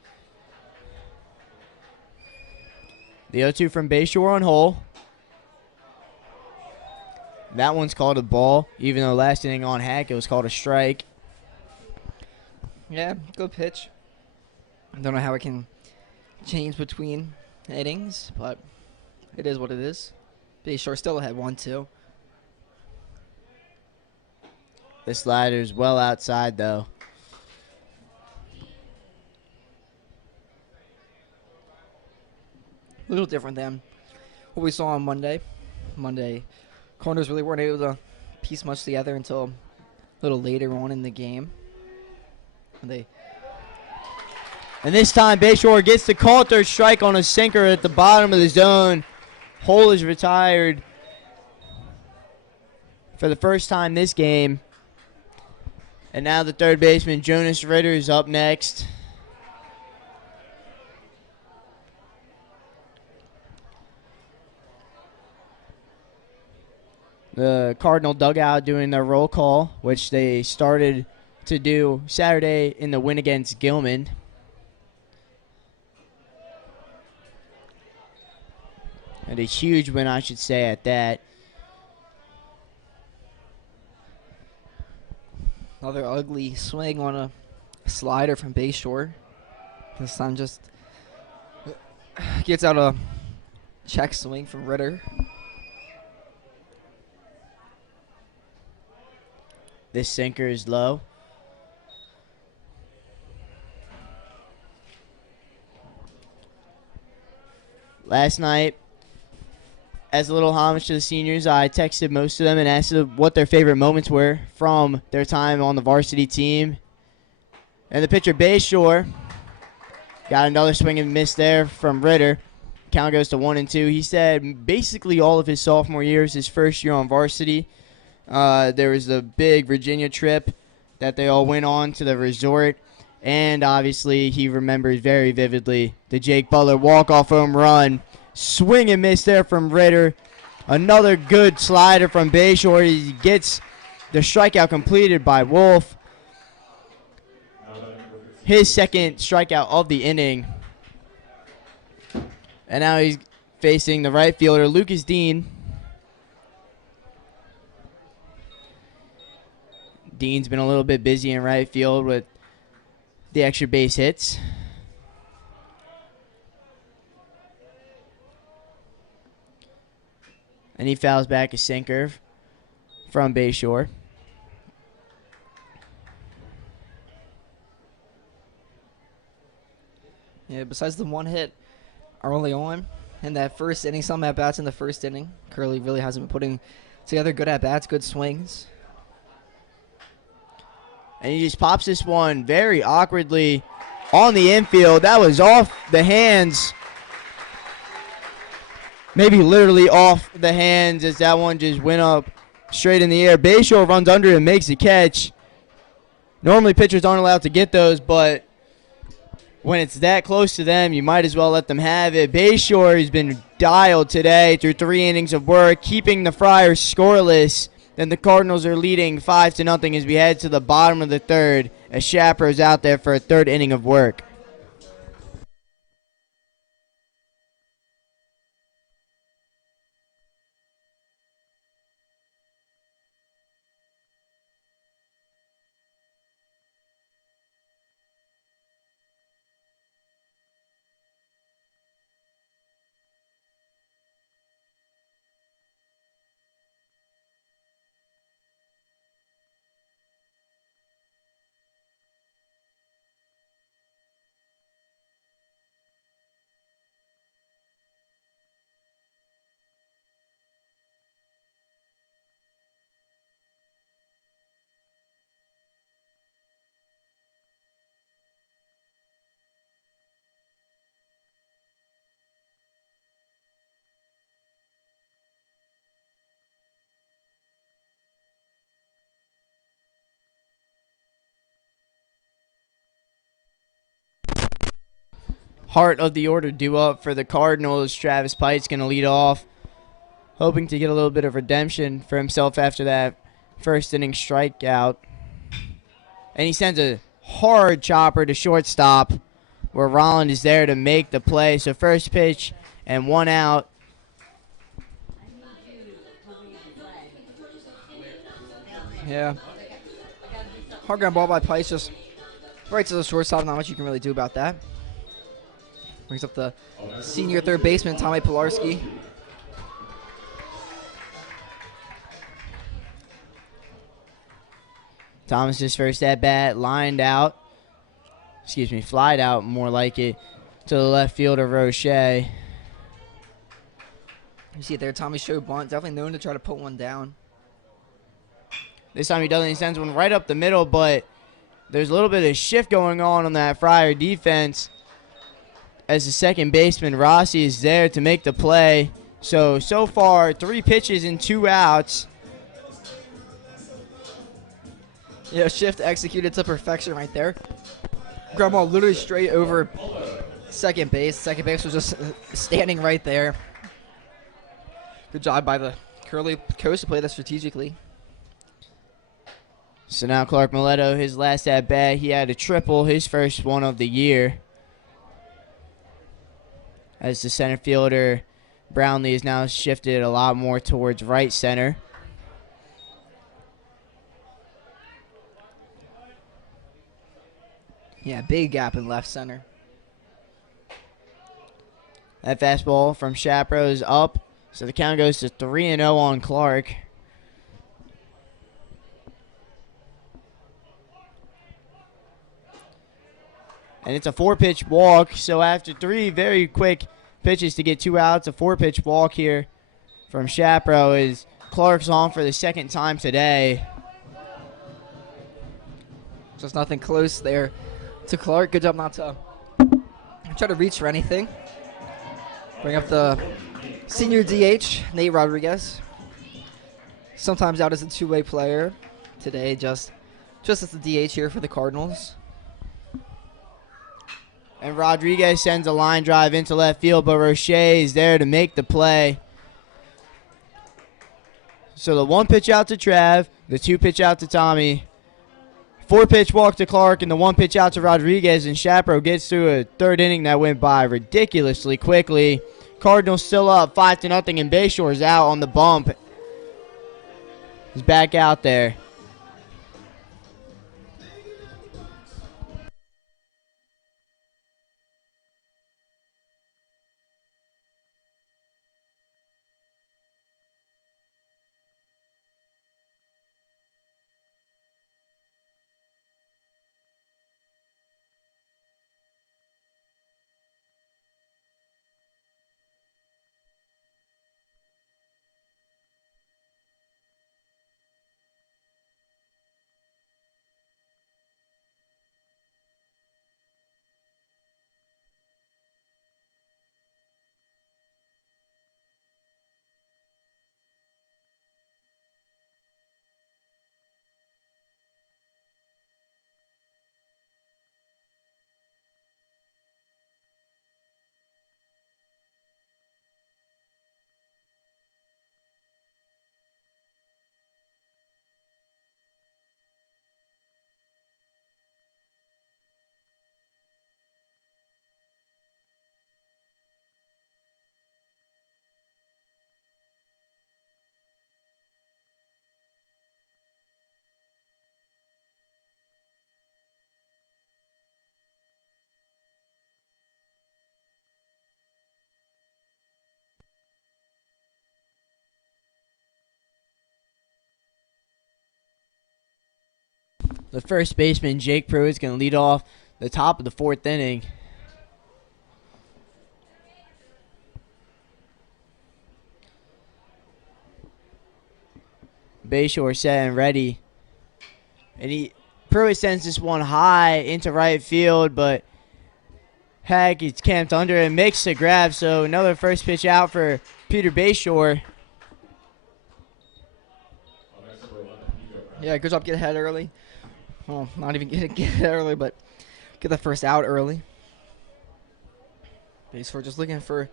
The 0-2 from Bayshore on Hull. That one's called a ball, even though last inning on Hack it was called a strike. Yeah, good pitch. I don't know how it can change between innings, but it is what it is. Bayshore still ahead 1-2. The slider's well outside, though. A little different than what we saw on Monday. Monday, corners really weren't able to piece much together until a little later on in the game. And this time, Bayshore gets the call third strike on a sinker at the bottom of the zone. Hull is retired for the first time this game. And now the third baseman, Jonas Ritter, is up next. The Cardinal dugout doing their roll call, which they started to do Saturday in the win against Gilman. And a huge win, I should say, at that. Another ugly swing on a slider from Bayshore. This time just gets out a check swing from Ritter. This sinker is low. Last night, as a little homage to the seniors, I texted most of them and asked them what their favorite moments were from their time on the varsity team. And the pitcher, Bayshore, got another swing and miss there from Ritter. Count goes to 1-2. He said basically all of his sophomore year was his first year on varsity. There was a big Virginia trip that they all went on to the resort. And obviously he remembers very vividly the Jake Butler walk-off home run. Swing and miss there from Ritter. Another good slider from Bayshore. He gets the strikeout completed by Wolf. His second strikeout of the inning. And now he's facing the right fielder, Lucas Dean. Dean's been a little bit busy in right field with the extra base hits. And he fouls back a sinker from Bayshore. Yeah, besides the one hit early on in that first inning, some at-bats in the first inning, Curley really hasn't been putting together good at-bats, good swings. And he just pops this one very awkwardly on the infield. That was off the hands. Maybe literally off the hands as that one just went up straight in the air. Bayshore runs under it and makes the catch. Normally pitchers aren't allowed to get those, but when it's that close to them, you might as well let them have it. Bayshore has been dialed today through 3 innings of work, keeping the Friars scoreless. Then the Cardinals are leading 5-0 as we head to the bottom of the third as Chapero's out there for a third inning of work. heart of the order due up for the Cardinals. Travis Pite's going to lead off, hoping to get a little bit of redemption for himself after that first inning strikeout. And he sends a hard chopper to shortstop, where Rolland is there to make the play. So first pitch and 1 out. Yeah. Hard ground ball by Pice, just right to the shortstop. Not much you can really do about that. Brings up the senior third baseman, Tommy Pilarski. Thomas's first at bat, flied out more like it, to the left fielder Roche. You see it there, Tommy showed bunt, definitely known to try to put one down. This time he doesn't. He sends one right up the middle, but there's a little bit of shift going on that Friar defense, as the second baseman Rossi is there to make the play. So far, 3 pitches and 2 outs. Yeah, shift executed to perfection right there. Ground ball literally straight over second base. Second base was just standing right there. Good job by the Curley coach to play that strategically. So now Clark Mileto, his last at bat, he had a triple, his first one of the year. As the center fielder Brownlee is now shifted a lot more towards right center. Yeah, big gap in left center. That fastball from Shapiro is up, so the count goes to 3-0 on Clark. And it's a 4-pitch walk, so after 3 very quick pitches to get 2 outs, a 4-pitch walk here from Shapiro is Clark's on for the second time today. Just nothing close there to Clark. Good job not to try to reach for anything. Bring up the senior DH, Nate Rodriguez. Sometimes out as a two-way player. Today, just as the DH here for the Cardinals. And Rodriguez sends a line drive into left field, but Roche is there to make the play. So the 1 pitch out to Trav, the 2 pitch out to Tommy, 4-pitch walk to Clark, and the 1 pitch out to Rodriguez, and Shapiro gets through a third inning that went by ridiculously quickly. Cardinals still up 5-0, and Bayshore's out on the bump. He's back out there. The first baseman, Jake Pruitt, is going to lead off the top of the 4th inning. Bayshore set and ready. And Pruitt sends this one high into right field, but Hack is camped under and makes the grab. So another first pitch out for Peter Bayshore. Yeah, good job getting ahead early. Well, not even get ahead early, but get the first out early. Baseball just looking for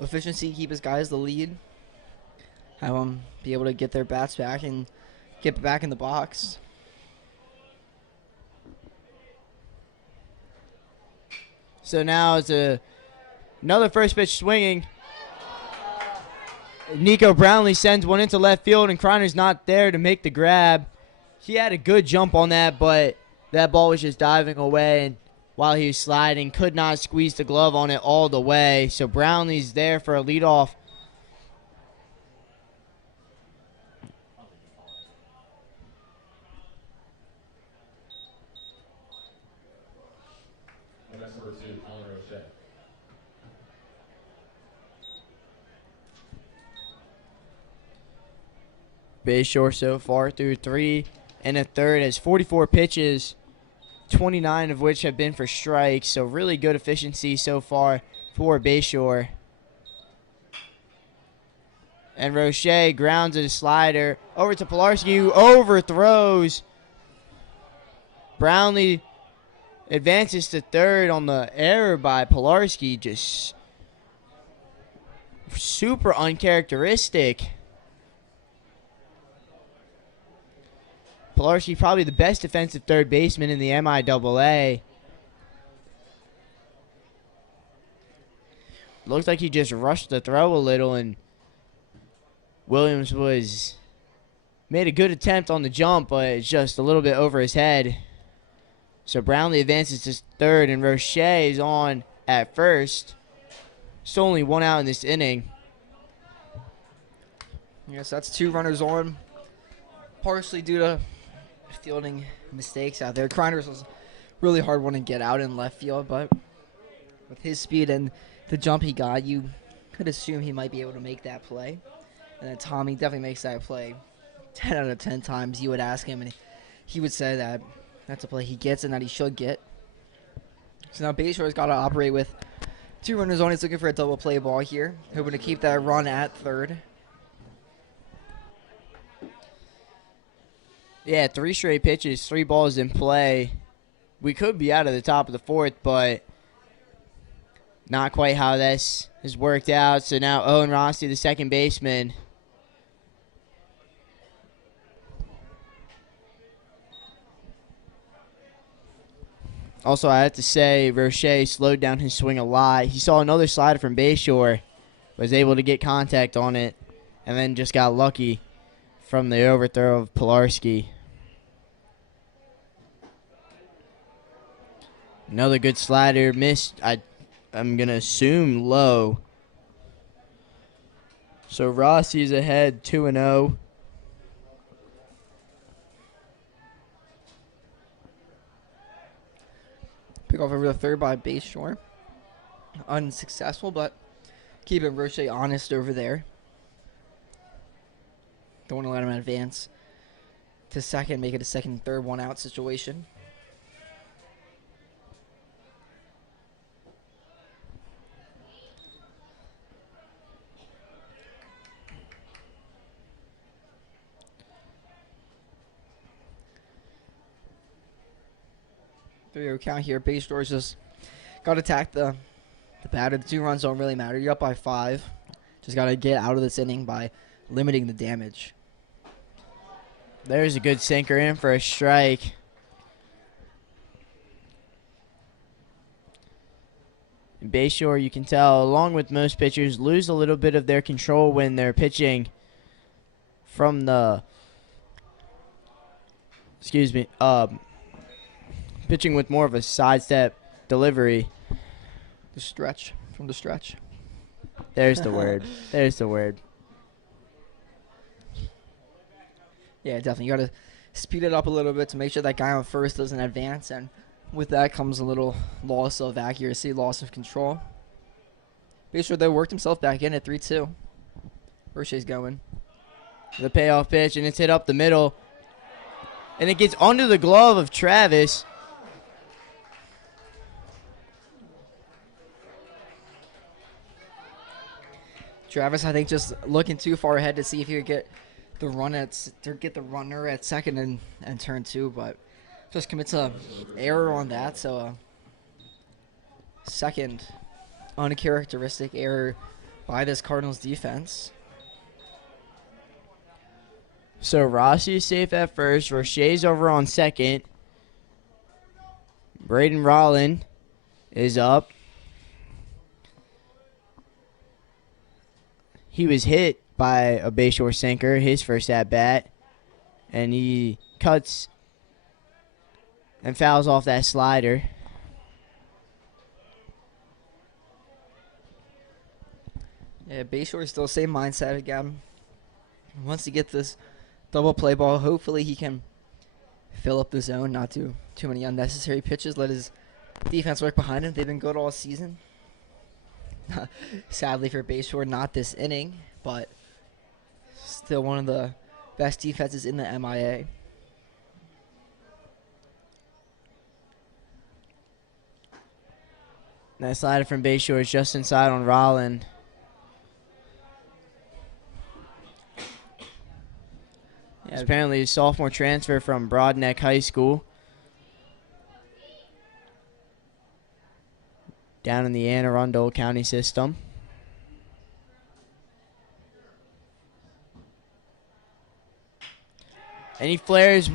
efficiency, keep his guys the lead, have them be able to get their bats back and get back in the box. So now it's another first pitch swinging. Nico Brownlee sends one into left field, and Kreiner's not there to make the grab. He had a good jump on that, but that ball was just diving away, and while he was sliding, could not squeeze the glove on it all the way. So Brownlee's there for a leadoff. Bayshore so far through 3 1/3 has 44 pitches, 29 of which have been for strikes. So really good efficiency so far for Bayshore. And Roche grounds a slider over to Pilarski, who overthrows. Brownlee advances to third on the error by Pilarski. Just super uncharacteristic. Pilarski probably the best defensive third baseman in the MIAA. Looks like he just rushed the throw a little, and Williams made a good attempt on the jump, but it's just a little bit over his head. So Brownlee advances to third, and Roche is on at first. Still only one out in this inning. Yes, that's 2 runners on, partially due to fielding mistakes out there. Kreiner's was really hard one to get out in left field, but with his speed and the jump he got, you could assume he might be able to make that play. And then Tommy definitely makes that play 10 out of 10 times. You would ask him, and he would say that that's a play he gets and that he should get. So now Bayshore's got to operate with 2 runners on. He's looking for a double play ball here, hoping to keep that run at third. Yeah, 3 straight pitches, 3 balls in play. We could be out of the top of the 4th, but not quite how this has worked out. So now Owen Rossi, the second baseman. Also, I have to say, Roche slowed down his swing a lot. He saw another slider from Bayshore, was able to get contact on it, and then just got lucky from the overthrow of Pilarski. Another good slider, missed, I'm going to assume low. So Rossi's ahead 2-0. Pick off over the third by Bayshore. Unsuccessful, but keeping Roche honest over there. Don't want to let him advance to second, make it a second and third 1-out situation. Count here. Bayshore's just got to attack the batter. The 2 runs don't really matter. You're up by 5. Just got to get out of this inning by limiting the damage. There's a good sinker in for a strike. Bayshore, you can tell, along with most pitchers, lose a little bit of their control when they're pitching from the, pitching with more of a sidestep delivery. The stretch, from the stretch. There's the word. There's the word. Yeah, definitely. You got to speed it up a little bit to make sure that guy on first doesn't advance, and with that comes a little loss of accuracy, loss of control. Bayshore, though, worked himself back in at 3-2. Roche's going. The payoff pitch, and it's hit up the middle. And it gets under the glove of Travis. Travis, I think, just looking too far ahead to see if he could get the runner at second and turn 2, but just commits a error on that. So second uncharacteristic error by this Cardinals defense. So Rossi is safe at first. Roche's over on second. Braden Rollin is up. He was hit by a Bayshore sinker his first at bat, and he cuts and fouls off that slider. Yeah, Bayshore is still the same mindset again. Once he gets this double play ball, hopefully he can fill up the zone, not do too many unnecessary pitches, let his defense work behind him. They've been good all season. Sadly for Bayshore, not this inning, but still one of the best defenses in the MIA. That slider from Bayshore is just inside on Rollin. Yeah, apparently a sophomore transfer from Broadneck High School down in the Anne Arundel County system. And he flares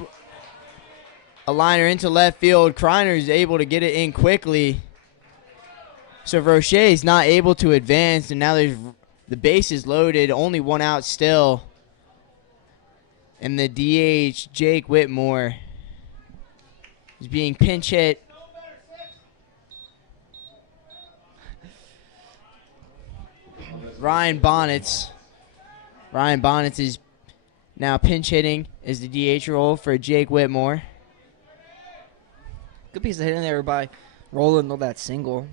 a liner into left field. Kreiner is able to get it in quickly. So Roche is not able to advance, and now there's the base is loaded, only one out still. And the DH, Jake Whitmore, is being pinch hit. Ryan Bonnets is now pinch hitting as the DH role for Jake Whitmore. Good piece of hitting there by Roland on that single.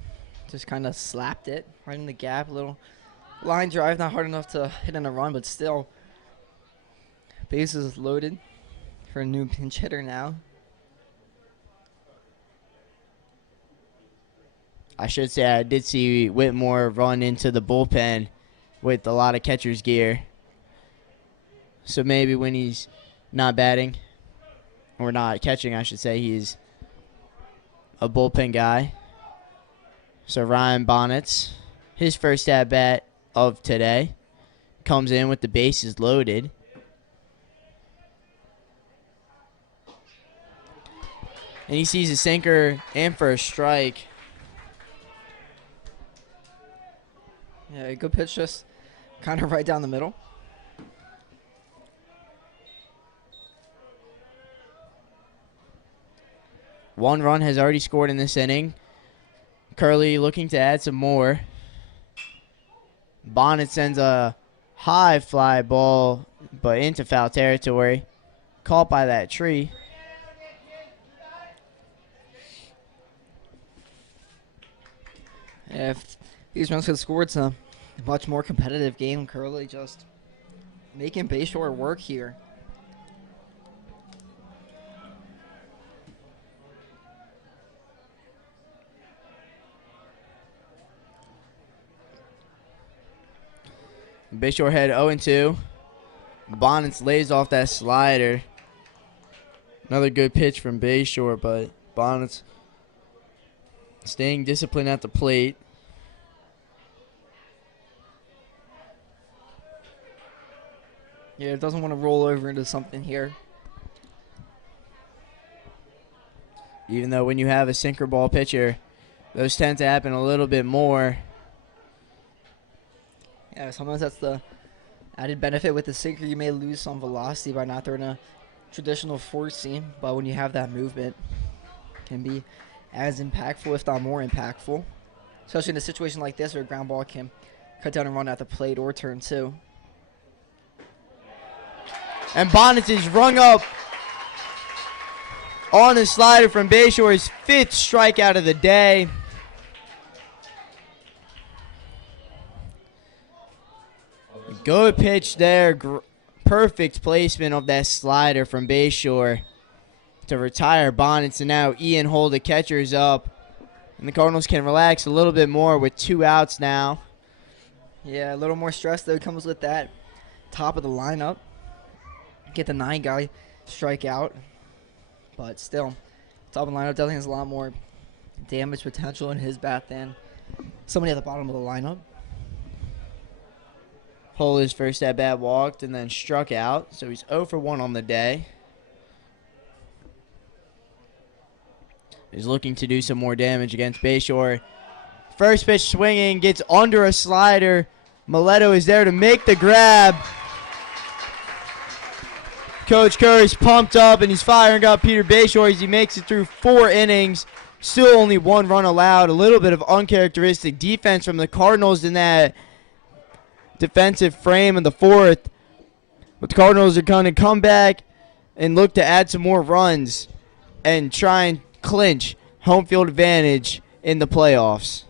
Just kind of slapped it right in the gap. A little line drive, not hard enough to hit in a run, but still. Bases loaded for a new pinch hitter now. I should say I did see Whitmore run into the bullpen with a lot of catcher's gear. So maybe when he's not batting, or not catching, I should say, he's a bullpen guy. So Ryan Bonnets, his first at-bat of today, comes in with the bases loaded. And he sees a sinker and for a strike. Yeah, good pitch, just kind of right down the middle. One run has already scored in this inning. Curley looking to add some more. Bonnet sends a high fly ball, but into foul territory. Caught by that tree. Yeah, if these runs could score, it's a much more competitive game. Curley just making Bayshore work here. Bayshore head 0-2. Bonnets lays off that slider. Another good pitch from Bayshore, but Bonnets staying disciplined at the plate. Yeah, it doesn't want to roll over into something here. Even though when you have a sinker ball pitcher, those tend to happen a little bit more. Yeah, sometimes that's the added benefit with the sinker. You may lose some velocity by not throwing a traditional four seam, but when you have that movement, it can be as impactful, if not more impactful. Especially in a situation like this where a ground ball can cut down and run at the plate or turn two. And Bonnets is rung up on the slider from Bayshore's fifth strikeout of the day. Good pitch there. Perfect placement of that slider from Bayshore to retire Bonnets. And now Ian Hull, the catcher, is up. And the Cardinals can relax a little bit more with 2 outs now. Yeah, a little more stress, though, comes with that top of the lineup. Get the 9 guy strike out. But still, top of the lineup definitely has a lot more damage potential in his bat than somebody at the bottom of the lineup. Hole his first at bat walked and then struck out, so he's 0 for 1 on the day. He's looking to do some more damage against Bayshore. First pitch swinging, gets under a slider. Mileto is there to make the grab. Coach Curry's pumped up and he's firing up Peter Bayshore as he makes it through 4 innings. Still only 1 run allowed. A little bit of uncharacteristic defense from the Cardinals in that defensive frame in the 4th. But the Cardinals are going to come back and look to add some more runs and try and clinch home field advantage in the playoffs.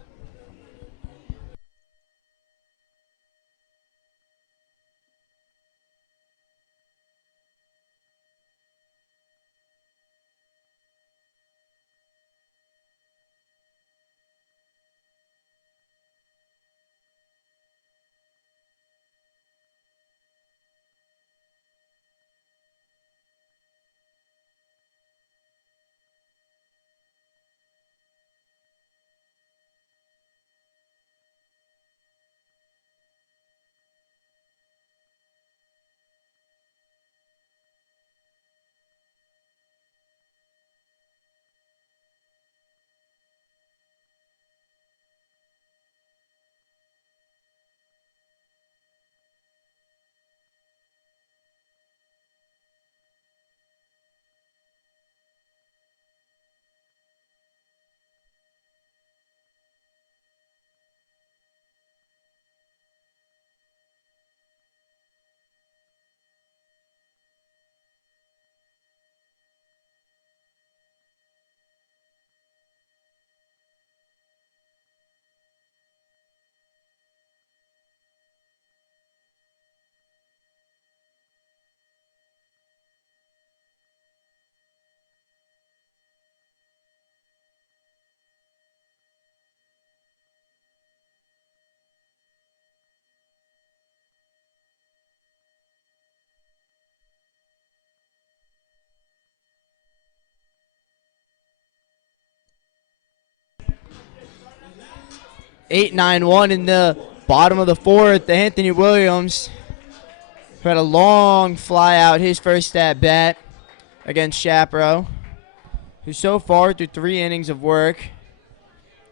Eight, 9-1 in the bottom of the 4th. Anthony Williams, who had a long fly out his first at bat against Chaparral, who so far through 3 innings of work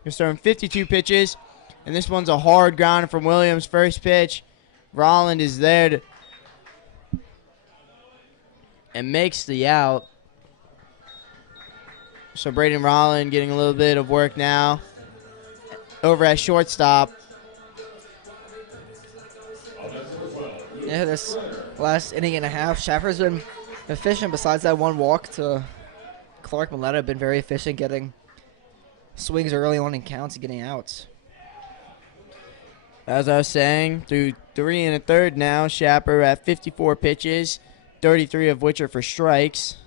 has thrown 52 pitches, and this one's a hard grounder from Williams. First pitch, Rolland is there to, and makes the out. So Braden Rolland getting a little bit of work now over at shortstop. Yeah, this last inning and a half, Schaffer's been efficient. Besides that 1 walk to Clark, Mileto have been very efficient getting swings early on in counts and getting outs. As I was saying, through 3 1/3 now, Schapper at 54 pitches, 33 of which are for strikes.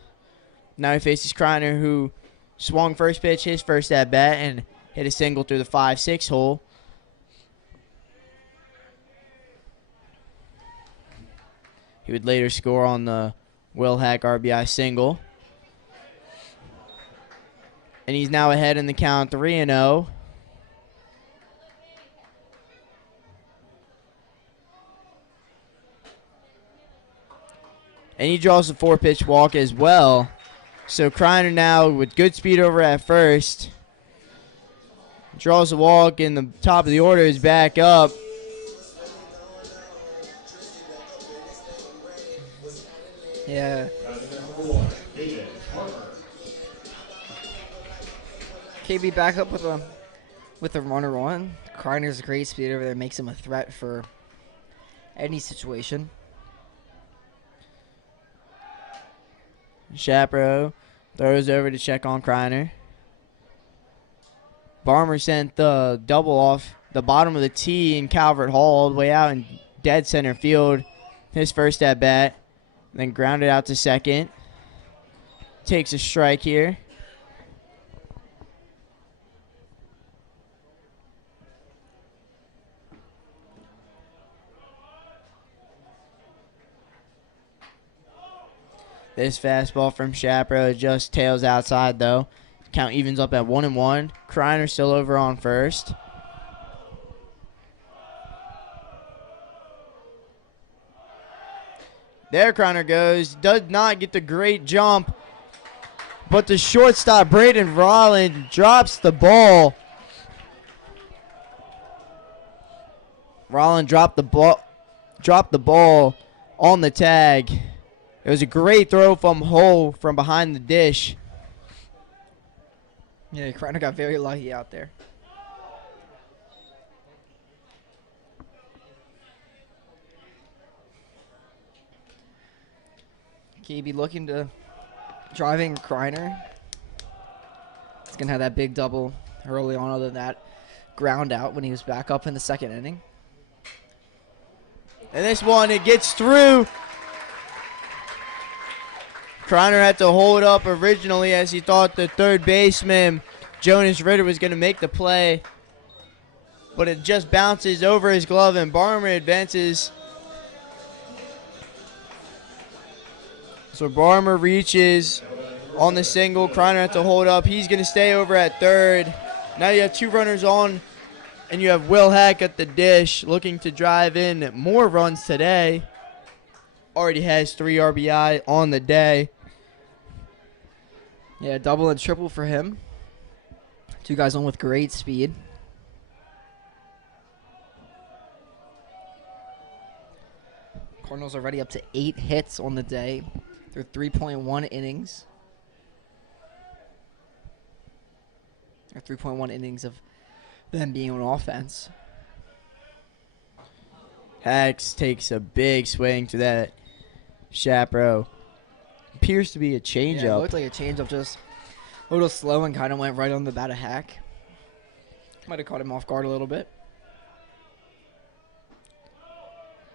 Now he faces Kreiner, who swung first pitch, his first at bat, and hit a single through the 5-6 hole. He would later score on the Will Hack RBI single. And he's now ahead in the count 3-0. And he draws a 4-pitch walk as well. So Kreiner now with good speed over at first. Draws a walk, and the top of the order is back up. Yeah. KB back up with a runner on. Kreiner's great speed over there makes him a threat for any situation. Shapiro throws over to check on Kreiner. Barmer sent the double off the bottom of the tee in Calvert Hall all the way out in dead center field. His first at bat. Then grounded out to second. Takes a strike here. This fastball from Shapiro just tails outside though. Count evens up at 1-1. Kreiner still over on first. There Kreiner goes. Does not get the great jump. But the shortstop, Braden Rolland, drops the ball. Rolland dropped the ball on the tag. It was a great throw from Hull from behind the dish. Yeah, Kreiner got very lucky out there. KB looking to driving Kreiner. He's going to have that big double early on, other than that ground out when he was back up in the second inning. And this one, it gets through. Kreiner had to hold up originally as he thought the third baseman, Jonas Ritter, was going to make the play. But it just bounces over his glove, and Barmer advances. So Barmer reaches on the single. Kreiner had to hold up. He's going to stay over at third. Now you have 2 runners on, and you have Will Hack at the dish looking to drive in more runs today. Already has 3 RBI on the day. Yeah, double and triple for him. 2 guys on with great speed. Cardinals already up to 8 hits on the day. They're 3.1 innings. Or 3.1 innings of them being on offense. Hacks takes a big swing to that Shapiro. Appears to be a changeup. Yeah, it looked like a changeup, just a little slow and kind of went right on the bat of Hack. Might have caught him off guard a little bit.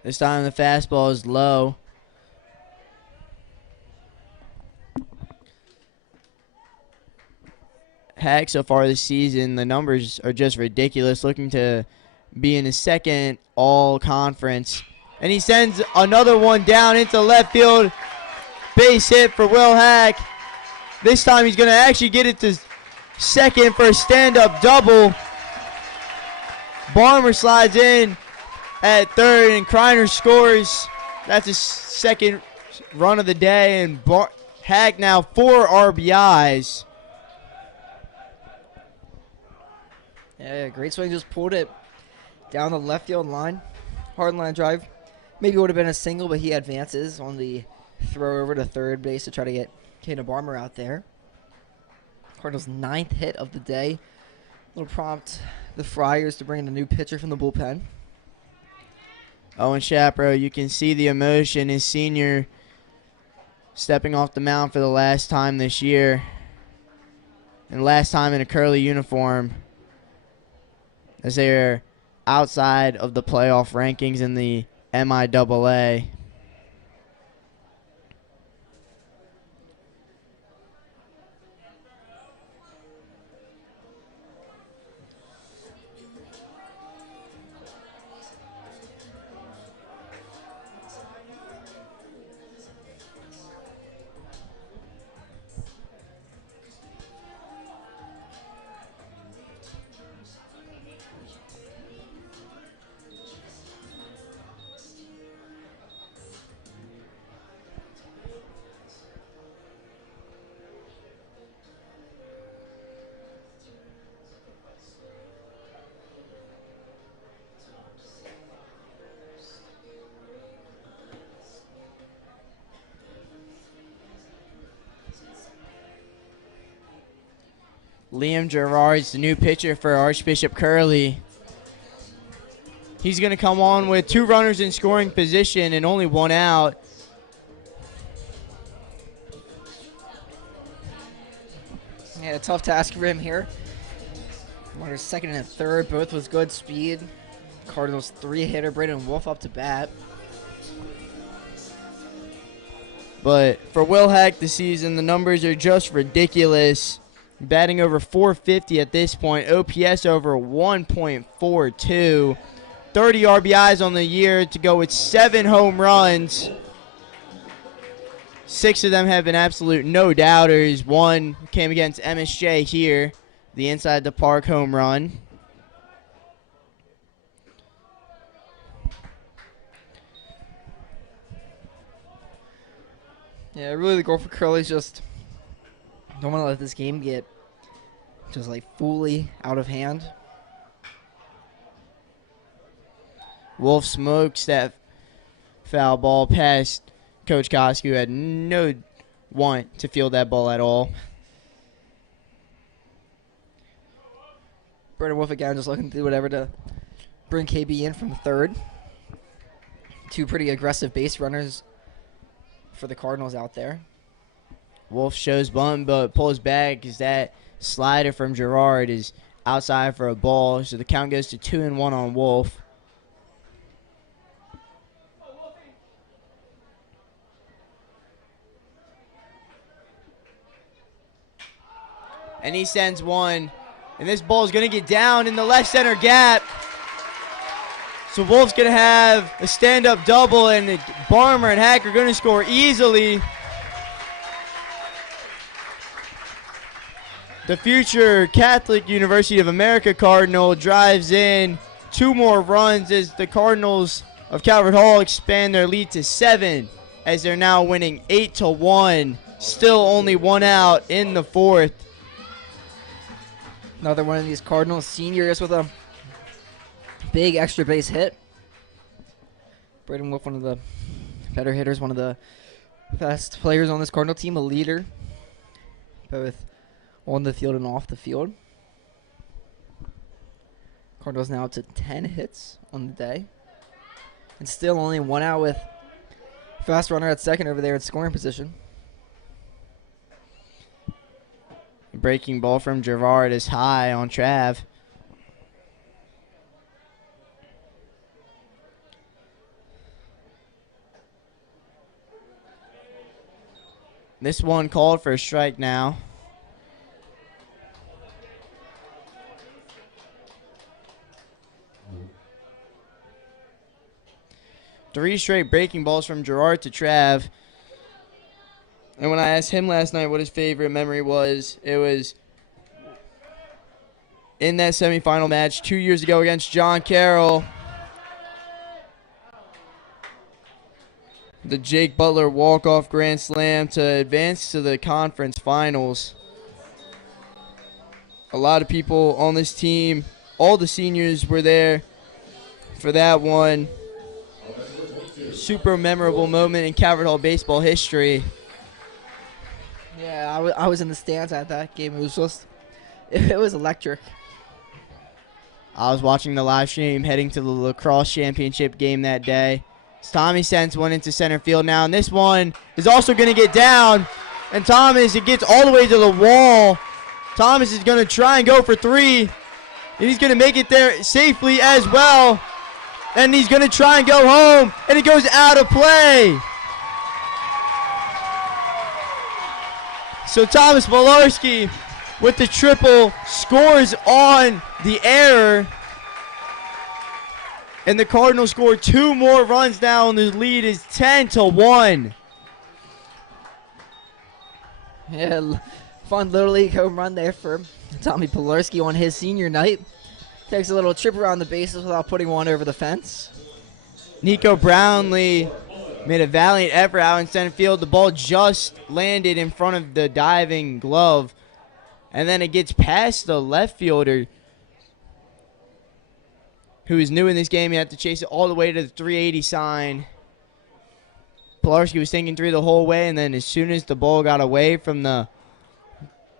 This time the fastball is low. Hack so far this season, the numbers are just ridiculous, looking to be in his second all-conference. And he sends another one down into left field. Base hit for Will Hack. This time he's going to actually get it to second for a stand-up double. Barmer slides in at third, and Kreiner scores. That's his second run of the day, and Hack now 4 RBIs. Yeah, great swing. Just pulled it down the left field line. Hard line drive. Maybe would have been a single, but he advances on the throw over to third base to try to get Kana Barmer out there. Cardinals' 9th hit of the day. Little prompt the Friars to bring in a new pitcher from the bullpen. Owen Shapiro, you can see the emotion. His senior stepping off the mound for the last time this year. And last time in a Curley uniform, as they're outside of the playoff rankings in the MIAA. Liam Gerard's the new pitcher for Archbishop Curley. He's going to come on with 2 runners in scoring position and only 1 out. Yeah, a tough task for him here. Runners second and third, both with good speed. Cardinals 3-hitter, Braden Wolf up to bat. But for Will Hack this season, the numbers are just ridiculous. Batting over 450 at this point. OPS over 1.42. 30 RBIs on the year to go with 7 home runs. 6 of them have been absolute no-doubters. 1 came against MSJ here, the inside the park home run. Yeah, really the goal for Curley is just don't want to let this game get just like fully out of hand. Wolf smokes that foul ball past Coach Koski, who had no want to field that ball at all. Brandon Wolf again just looking to do whatever to bring KB in from third. Two pretty aggressive base runners for the Cardinals out there. Wolf shows bunt, but pulls back because that slider from Gerard is outside for a ball. So the count goes to 2-1 on Wolf. And he sends one. And this ball is going to get down in the left center gap. So Wolf's going to have a stand-up double, and Barmer and Hack are going to score easily. The future Catholic University of America Cardinal drives in 2 more runs as the Cardinals of Calvert Hall expand their lead to 7, as they're now winning 8-1. Still only 1 out in the 4th. Another one of these Cardinals seniors with a big extra base hit. Braden Wolf, one of the better hitters, one of the best players on this Cardinal team, a leader, both on the field and off the field. Cardinals now up to 10 hits on the day. And still only 1 out with fast runner at second over there at scoring position. Breaking ball from Gerard is high on Trav. This one called for a strike now. Three straight breaking balls from Gerard to Trav. And when I asked him last night what his favorite memory was, it was in that semifinal match 2 years ago against John Carroll. The Jake Butler walk-off grand slam to advance to the conference finals. A lot of people on this team, all the seniors were there for that one. Super memorable moment in Calvert Hall baseball history. Yeah, I was in the stands at that game. It was electric. I was watching the live stream heading to the lacrosse championship game that day. Tommy sends one into center field now, and this one is also going to get down. And Thomas, it gets all the way to the wall. Thomas is going to try and go for 3. And he's going to make it there safely as well. And he's going to try and go home, and it goes out of play. So Thomas Bolarski with the triple scores on the error. And the Cardinals score 2 more runs now, and the lead is 10-1. Yeah, fun Little League home run there for Tommy Polarski on his senior night. Takes a little trip around the bases without putting one over the fence. Nico Brownlee made a valiant effort out in center field. The ball just landed in front of the diving glove. And then it gets past the left fielder, who is new in this game. You have to chase it all the way to the 380 sign. Polarski was thinking 3 the whole way, and then as soon as the ball got away from the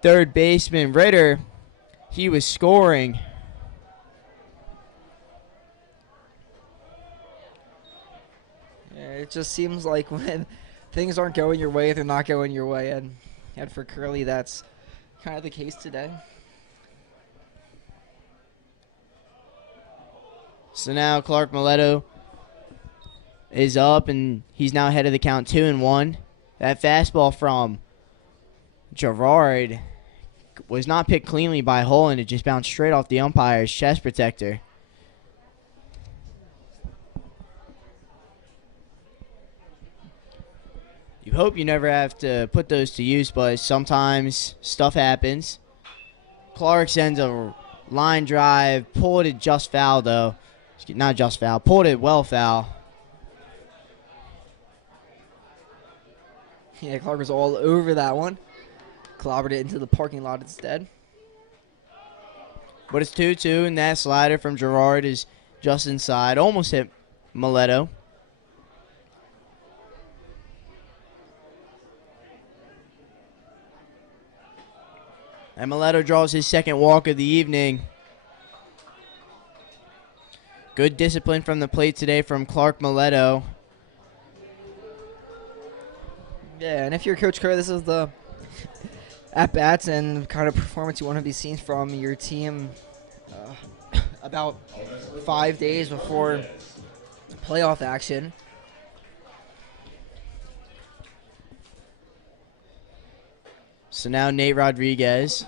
third baseman, Ritter, he was scoring. It just seems like when things aren't going your way, they're not going your way. And for Curley, that's kind of the case today. So now Clark Mileto is up, and he's now ahead of the count 2-1. That fastball from Gerard was not picked cleanly by Hull, and it just bounced straight off the umpire's chest protector. You hope you never have to put those to use, but sometimes stuff happens. Clark sends a line drive, pulled it just foul though. Not just foul, pulled it well foul. Yeah, Clark was all over that one. Clobbered it into the parking lot instead. But it's 2-2, and that slider from Gerard is just inside. Almost hit Mileto. And Mileto draws his second walk of the evening. Good discipline from the plate today from Clark Mileto. Yeah, and if you're Coach Kerr, this is the at-bats and kind of performance you want to be seen from your team about 5 days before playoff action. So now Nate Rodriguez.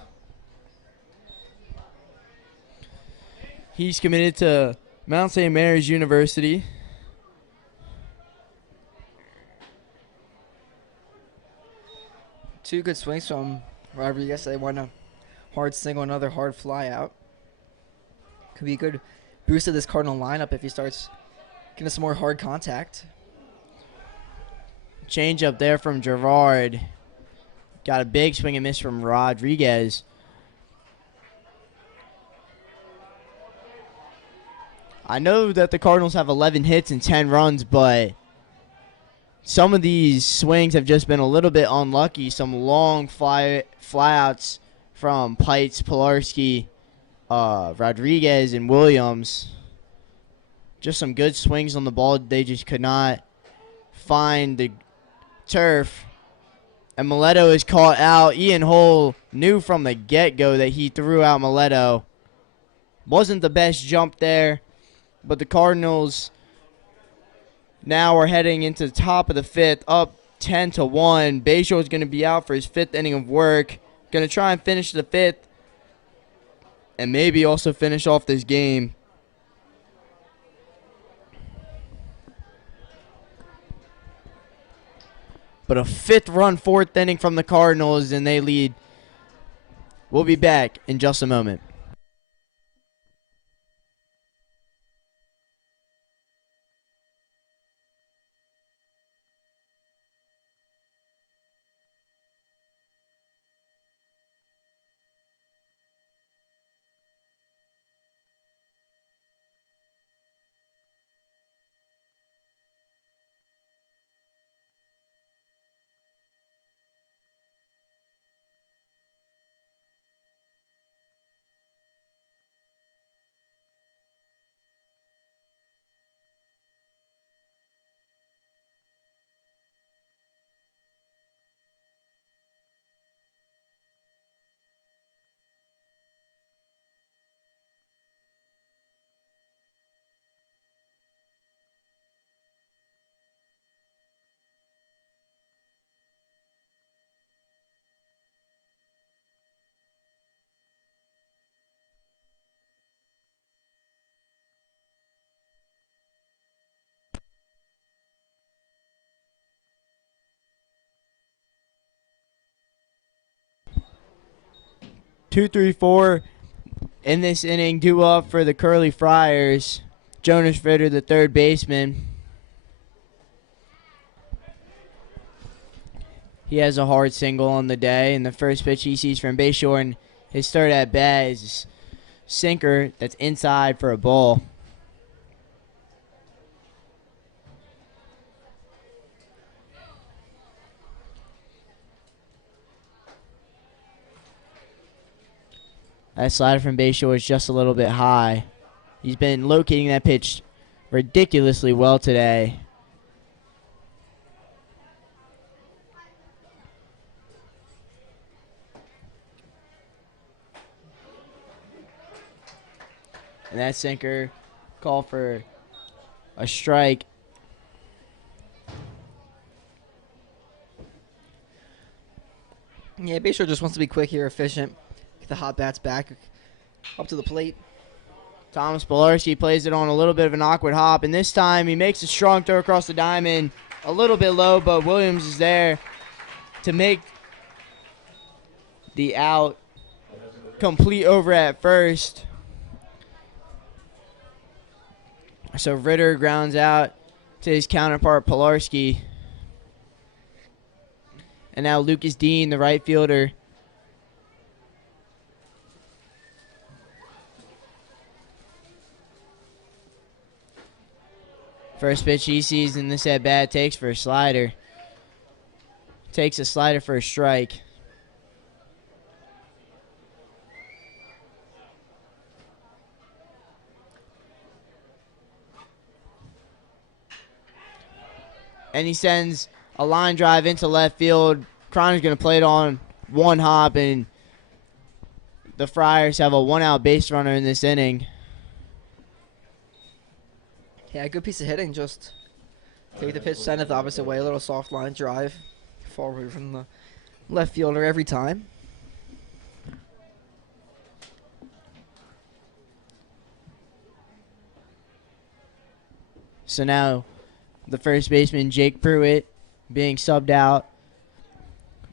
He's committed to Mount St. Mary's University. Two good swings from Rodriguez. They want a hard single, another hard fly out. Could be a good boost to this Cardinal lineup if he starts getting some more hard contact. Change up there from Gerard. Got a big swing and miss from Rodriguez. I know that the Cardinals have 11 hits and 10 runs, but some of these swings have just been a little bit unlucky. Some long flyouts from Pites, Pilarski, Rodriguez, and Williams. Just some good swings on the ball. They just could not find the turf. And Mileto is caught out. Ian Hull knew from the get-go that he threw out Mileto. Wasn't the best jump there, but the Cardinals now are heading into the top of the fifth, up 10-1. Bayshore is going to be out for his fifth inning of work. Going to try and finish the fifth and maybe also finish off this game. But a fifth-run fourth inning from the Cardinals, and they lead. We'll be back in just a moment. Two, three, four in this inning, due up for the Curley Friars. Jonas Ritter, the third baseman. He has a hard single on the day, and the first pitch he sees from Bayshore, and his third at bat is sinker that's inside for a ball. That slider from Bayshore is just a little bit high. He's been locating that pitch ridiculously well today. And that sinker call for a strike. Yeah, Bayshore just wants to be quick here, efficient. Get the hot bats back up to the plate. Thomas Pilarski plays it on a little bit of an awkward hop, and this time he makes a strong throw across the diamond. A little bit low, but Williams is there to make the out complete over at first. So Ritter grounds out to his counterpart Pilarski. And now Lucas Dean, the right fielder. First pitch he sees in this at bat takes for a slider. Takes a slider for a strike. And he sends a line drive into left field. Croner's going to play it on one hop, and the Friars have a one-out base runner in this inning. Yeah, good piece of hitting. Just take the pitch, send it the opposite way. A little soft line drive forward from the left fielder every time. So now the first baseman, Jake Pruitt, being subbed out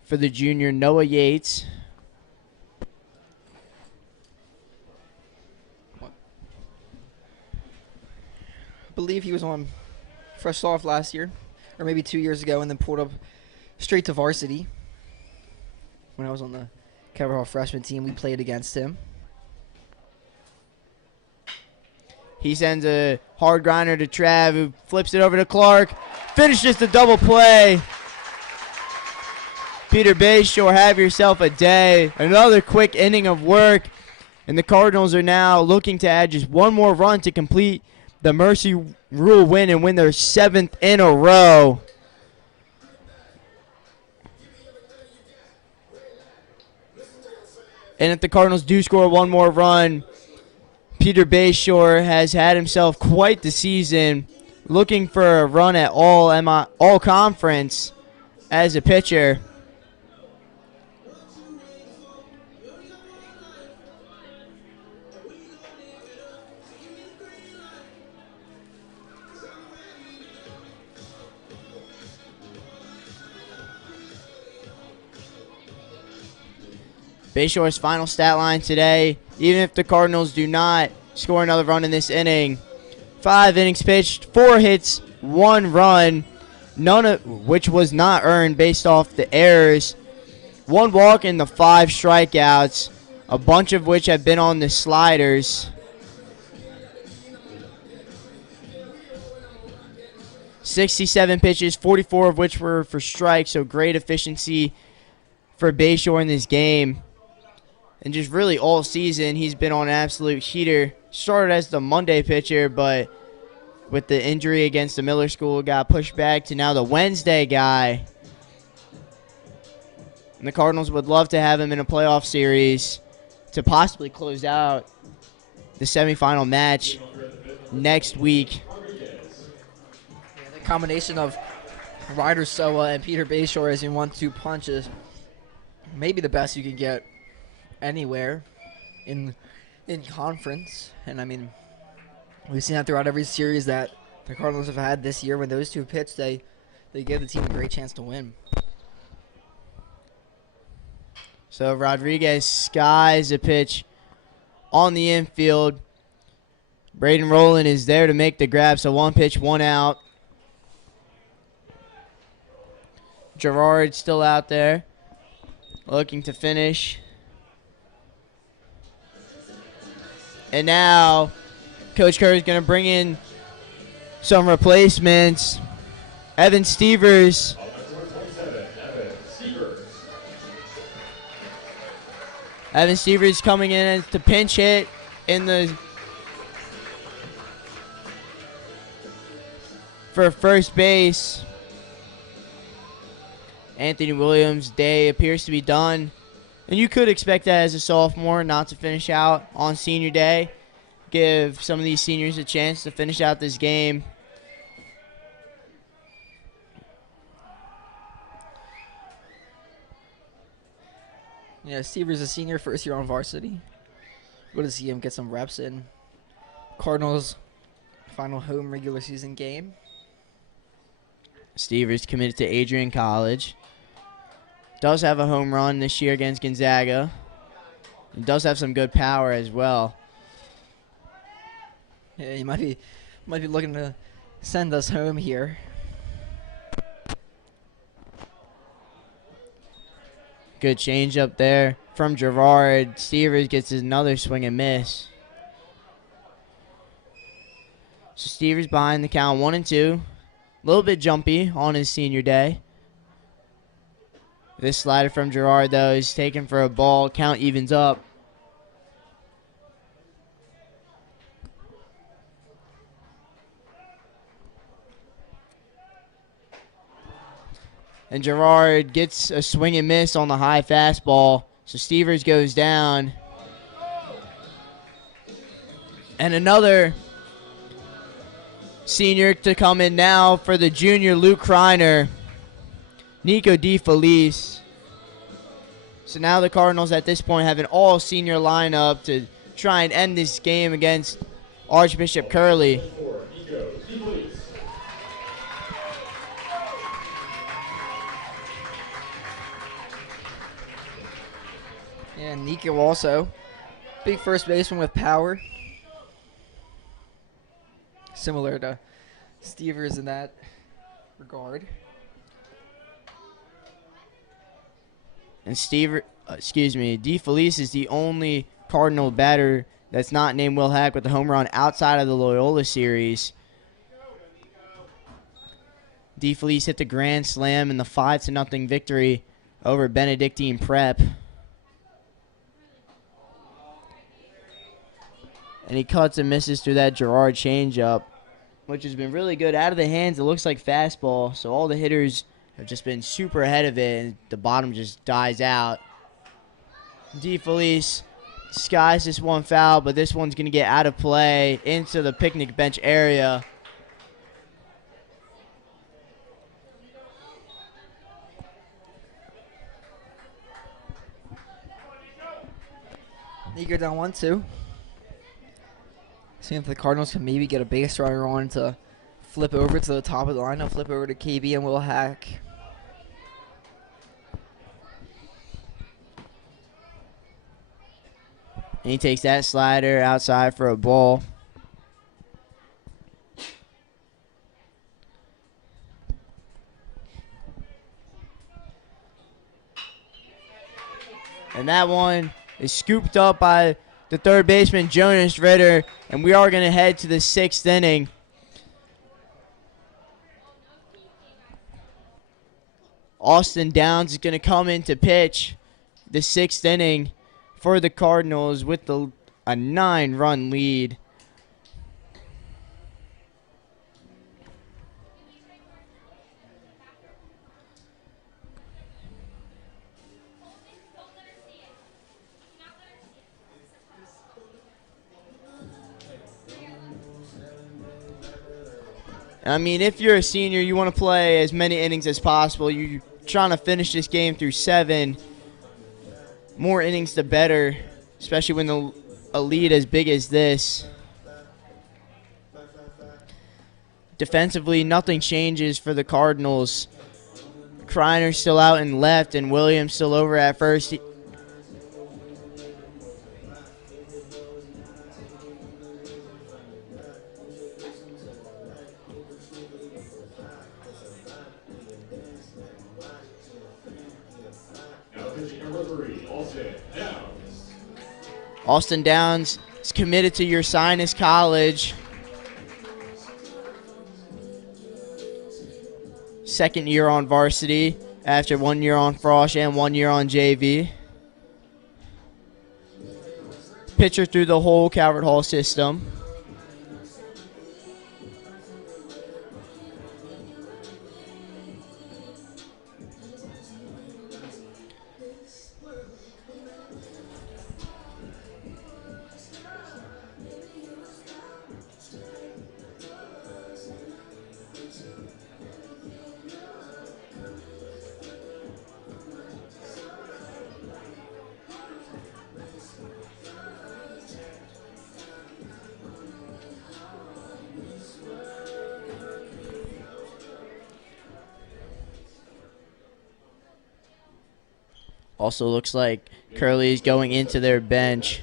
for the junior Noah Yates. I believe he was on fresh off last year, or maybe 2 years ago, and then pulled up straight to varsity. When I was on the Calvert Hall freshman team, we played against him. He sends a hard grinder to Trav, who flips it over to Clark. Finishes the double play. Peter Bayshore, have yourself a day. Another quick inning of work. And the Cardinals are now looking to add just one more run to complete the Mercy Rule win and win their 7th in a row. And if the Cardinals do score one more run, Peter Bayshore has had himself quite the season, looking for a run at all conference as a pitcher. Bayshore's final stat line today, even if the Cardinals do not score another run in this inning: 5 innings pitched, 4 hits, 1 run, none of which was not earned based off the errors, 1 walk and the 5 strikeouts, a bunch of which have been on the sliders. 67 pitches, 44 of which were for strikes, so great efficiency for Bayshore in this game. And just really all season, he's been on an absolute heater. Started as the Monday pitcher, but with the injury against the Miller School, got pushed back to now the Wednesday guy. And the Cardinals would love to have him in a playoff series to possibly close out the semifinal match next week. Yeah, the combination of Ryder Soa and Peter Bayshore as your 1-2 punch is maybe the best you can get anywhere in conference. And I mean, we've seen that throughout every series that the Cardinals have had this year. When those two pitch, they give the team a great chance to win. So Rodriguez skies a pitch on the infield. Braden Rowland is there to make the grab, so 1 pitch, 1 out. Gerard still out there looking to finish. And now Coach Curry is going to bring in some replacements. Evan Stevers. Evan Stevers coming in to pinch hit for first base. Anthony Williams' day appears to be done. And you could expect that as a sophomore not to finish out on senior day. Give some of these seniors a chance to finish out this game. Yeah, Stevers a senior, first year on varsity. Good to see him get some reps in Cardinals' final home regular season game. Stevers committed to Adrian College. Does have a home run this year against Gonzaga. And does have some good power as well. Yeah, he might be looking to send us home here. Good change up there from Gerard. Stevers gets another swing and miss. So Stevers behind the count 1-2. A little bit jumpy on his senior day. This slider from Gerard, though, is taken for a ball. Count evens up. And Gerard gets a swing and miss on the high fastball. So Stevers goes down. And another senior to come in now for the junior, Luke Kreiner. Nico DeFelice. So now the Cardinals at this point have an all-senior lineup to try and end this game against Archbishop Curley. And Nico also. Big first baseman with power. Similar to Stevers in that regard. And DeFelice is the only Cardinal batter that's not named Will Hack with the home run outside of the Loyola series. DeFelice hit the grand slam in the 5-0 victory over Benedictine Prep. And he cuts and misses through that Gerard changeup, which has been really good. Out of the hands, it looks like fastball, so all the hitters have just been super ahead of it, and the bottom just dies out. DeFelice skies this one foul, but this one's going to get out of play into the picnic bench area. Nico down 1-2. Seeing if the Cardinals can maybe get a base runner on to flip over to the top of the lineup, flip over to KB and Will Hack. And he takes that slider outside for a ball. And that one is scooped up by the third baseman, Jonas Ritter. And we are going to head to the 6th inning. Austin Downs is going to come in to pitch the 6th inning for the Cardinals with a 9-run lead. I mean, if you're a senior, you want to play as many innings as possible. You're trying to finish this game through 7. More innings, the better, especially when a lead as big as this. Defensively, nothing changes for the Cardinals. Kreiner's still out in left, and Williams still over at first. Austin Downs is committed to Ursinus College. Second year on varsity after 1 year on Frosh and 1 year on JV. Pitcher through the whole Calvert Hall system. Also looks like Curley is going into their bench.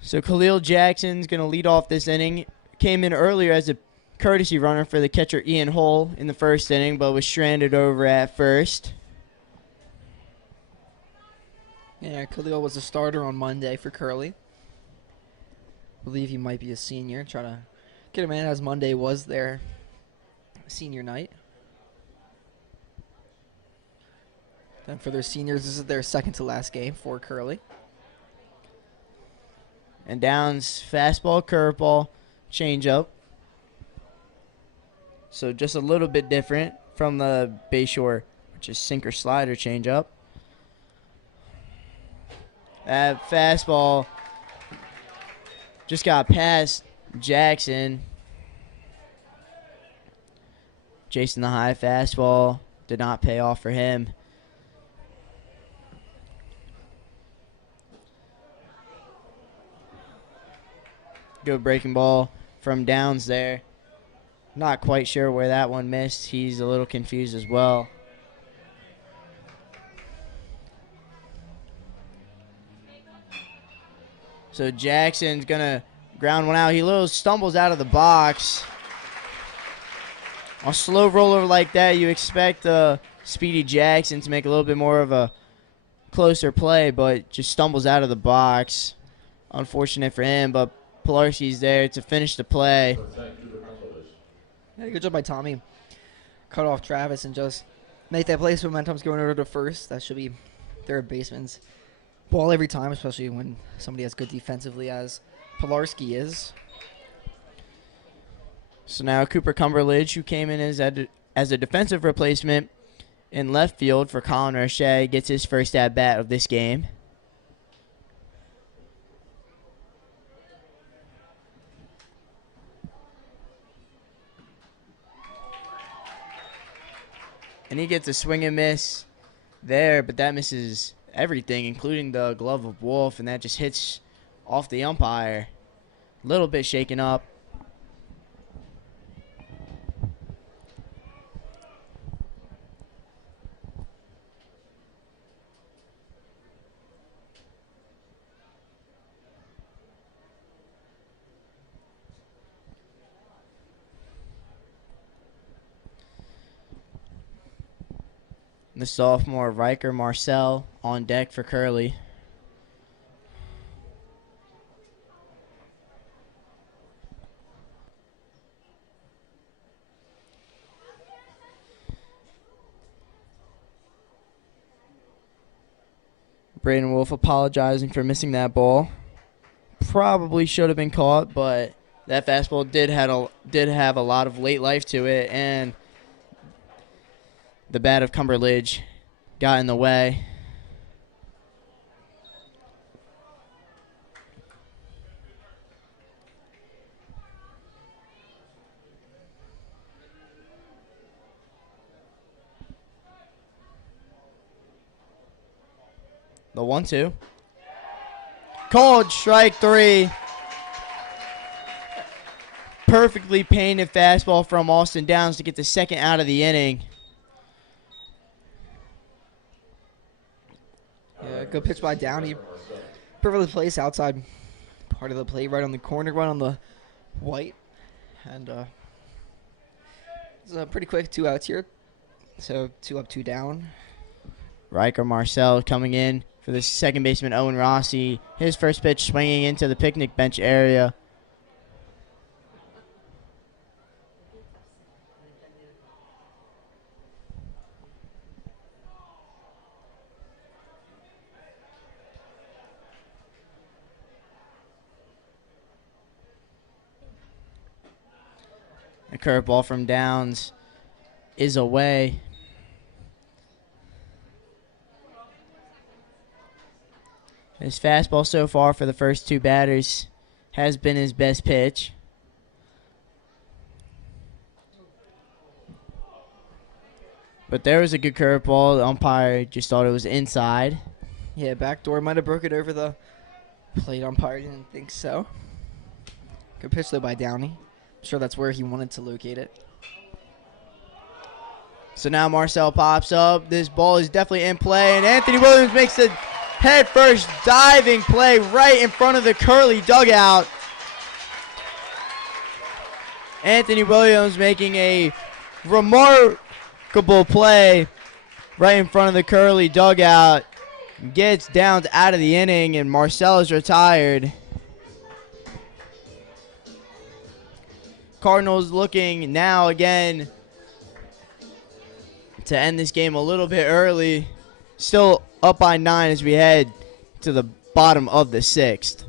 So Khalil Jackson's going to lead off this inning. Came in earlier as a courtesy runner for the catcher Ian Hull in the first inning, but was stranded over at first. Yeah, Khalil was a starter on Monday for Curley. Believe he might be a senior. Try to get him in as Monday was their senior night. Then for their seniors, this is their second to last game for Curley. And Downs fastball, curveball, changeup. So just a little bit different from the Bayshore, which is sinker slider changeup. That fastball just got past Jackson. Chasing the high fastball did not pay off for him. Good breaking ball from Downs there. Not quite sure where that one missed. He's a little confused as well. So Jackson's going to ground one out. He little stumbles out of the box. A slow roller like that, you expect Speedy Jackson to make a little bit more of a closer play, but just stumbles out of the box. Unfortunate for him, but Pilarski's there to finish the play. Yeah, good job by Tommy. Cut off Travis and just make that play. So momentum's going over to first. That should be third baseman's ball every time, especially when somebody as good defensively as Pilarski is. So now Cooper Cumberledge, who came in as a defensive replacement in left field for Colin Roche, gets his first at-bat of this game. And he gets a swing and miss there, but that misses everything, including the glove of Wolf, and that just hits off the umpire. A little bit shaken up. The sophomore Riker Marcel on deck for Curley. Braden Wolf apologizing for missing that ball. Probably should have been caught, but that fastball did have a lot of late life to it, and the bat of Cumberledge got in the way. The 1-2. Called strike three. Perfectly painted fastball from Austin Downs to get the second out of the inning. Yeah, good pitch by Downey. Perfectly placed outside part of the plate, right on the corner, right on the white. And it's a pretty quick 2 outs here. So 2 up, 2 down. Riker Marcel coming in for the second baseman Owen Rossi. His first pitch swinging into the picnic bench area. A curveball from Downs is away. His fastball so far for the first 2 batters has been his best pitch. But there was a good curveball. The umpire just thought it was inside. Yeah, backdoor might have broke it over the plate. Umpire didn't think so. Good pitch, though, by Downey. I'm sure that's where he wanted to locate it. So now Marcel pops up. This ball is definitely in play, and Anthony Williams makes the head first diving play right in front of the Curley dugout. Anthony Williams making a remarkable play right in front of the Curley dugout. Gets down to out of the inning, and Marcella's retired. Cardinals looking now again to end this game a little bit early. Still up by 9 as we head to the bottom of the 6th.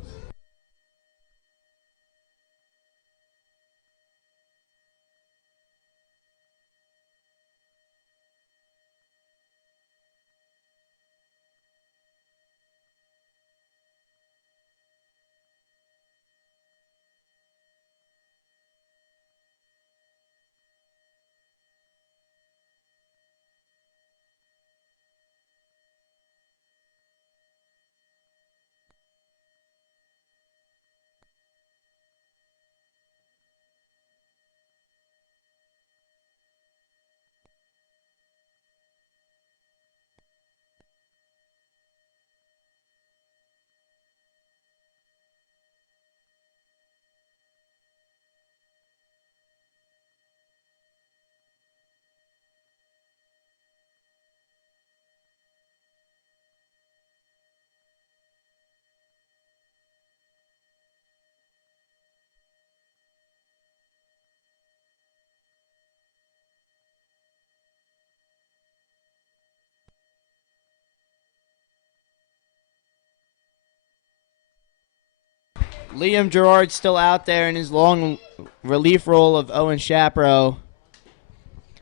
Liam Gerard still out there in his long relief role of Owen Shapiro.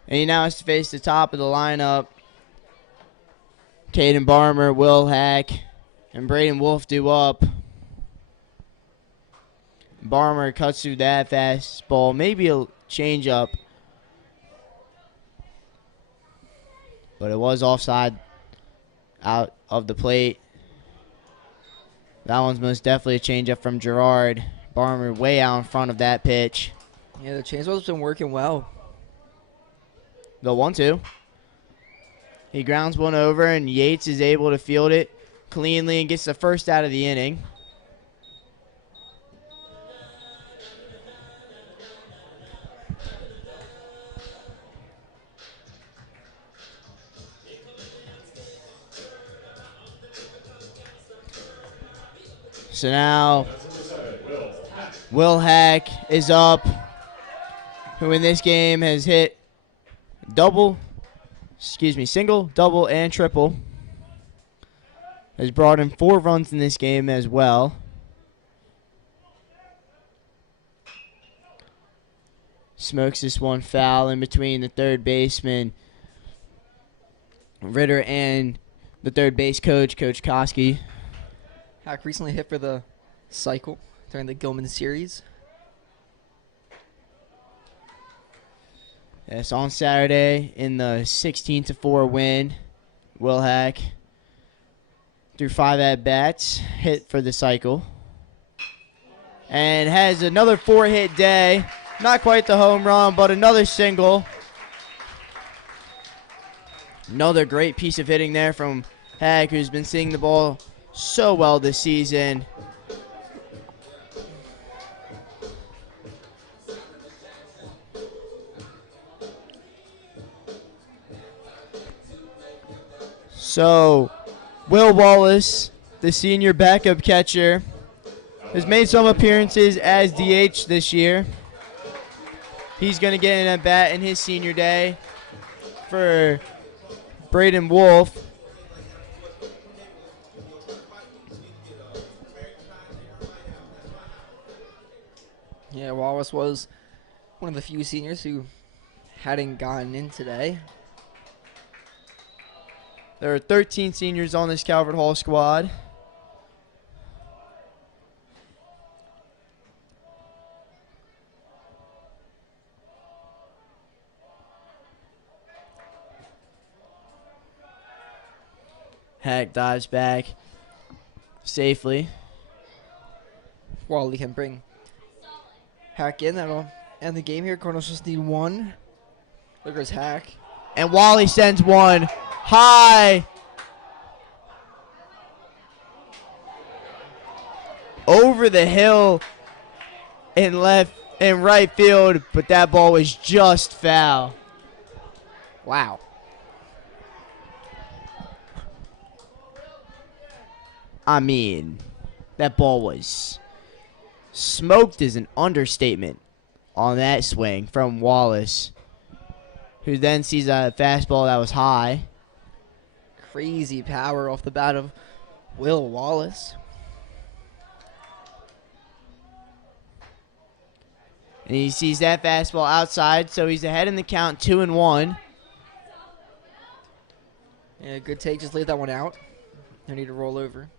And he now has to face the top of the lineup. Caden Barmer, Will Hack, and Braden Wolf due up. Barmer cuts through that fastball. Maybe a changeup. But it was offside out of the plate. That one's most definitely a changeup from Gerard. Barmer way out in front of that pitch. Yeah, the changeup's been working well. The 1-2. He grounds one over, and Yates is able to field it cleanly and gets the first out of the inning. So now Will Hack is up, who in this game has hit single, double, and triple. Has brought in 4 runs in this game as well. Smokes this one foul in between the third baseman, Ritter, and the third base coach, Coach Koski. Hack recently hit for the cycle during the Gilman series. Yes, on Saturday in the 16-4 win, Will Hack threw 5 at-bats, hit for the cycle, and has another 4-hit day. Not quite the home run, but another single. Another great piece of hitting there from Hack, who's been seeing the ball so well this season. So, Will Wallace, the senior backup catcher, has made some appearances as DH this year. He's going to get an at-bat in his senior day for Braden Wolf. Yeah, Wallace was one of the few seniors who hadn't gotten in today. There are 13 seniors on this Calvert Hall squad. Hack dives back safely. Wally can bring Hack in. That'll end the game here. Cardinals just need 1. Look at Hack. And Wally sends one high over the hill in in right field, but that ball was just foul. Wow. I mean, that ball was smoked is an understatement on that swing from Wallace, who then sees a fastball that was high. Crazy power off the bat of Will Wallace. And he sees that fastball outside, so he's ahead in the count, 2-1. Yeah, good take. Just leave that one out. No need to roll over.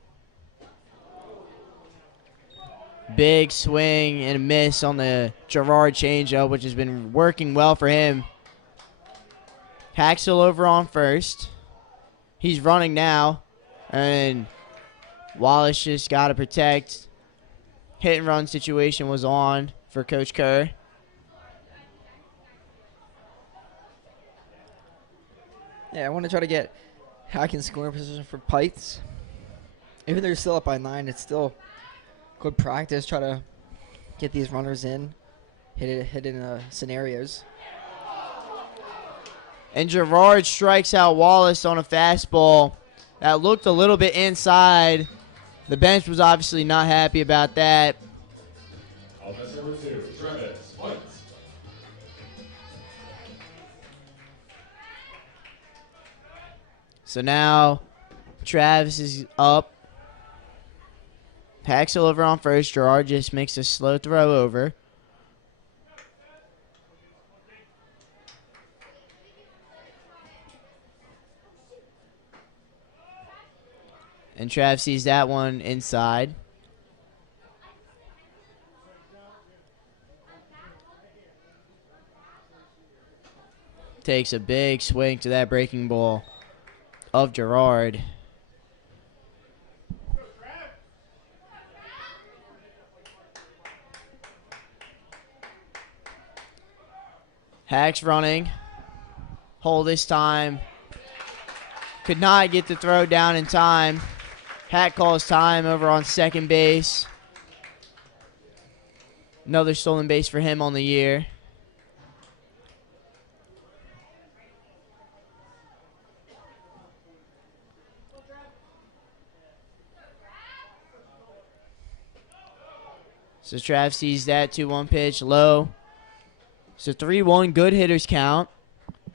Big swing and a miss on the Gerard changeup, which has been working well for him. Haxel over on first. He's running now, and Wallace just got to protect. Hit and run situation was on for Coach Kerr. Yeah, I want to try to get Hack in scoring position for Pites. Even though you're still up by 9, it's still good practice. Try to get these runners in, hit in scenarios. And Gerard strikes out Wallace on a fastball that looked a little bit inside. The bench was obviously not happy about that. Offense number 2, Travis White. So now Travis is up. Haxel over on first. Gerard just makes a slow throw over. And Trav sees that one inside. Takes a big swing to that breaking ball of Gerard. Hack's running. Hole this time. Could not get the throw down in time. Hack calls time over on second base. Another stolen base for him on the year. So Trav sees that 2-1 pitch low. So 3-1, good hitters count.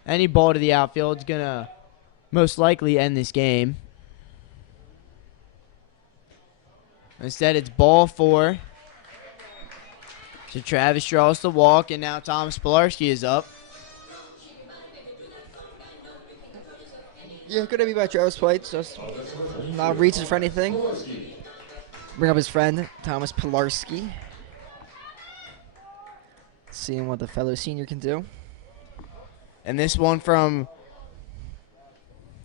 Any ball to the outfield is going to most likely end this game. Instead, it's ball 4. So Travis draws the walk, and now Thomas Pilarski is up. Yeah, good to be by Travis White. Just not reaching for anything. Bring up his friend, Thomas Pilarski. Seeing what the fellow senior can do. And this one from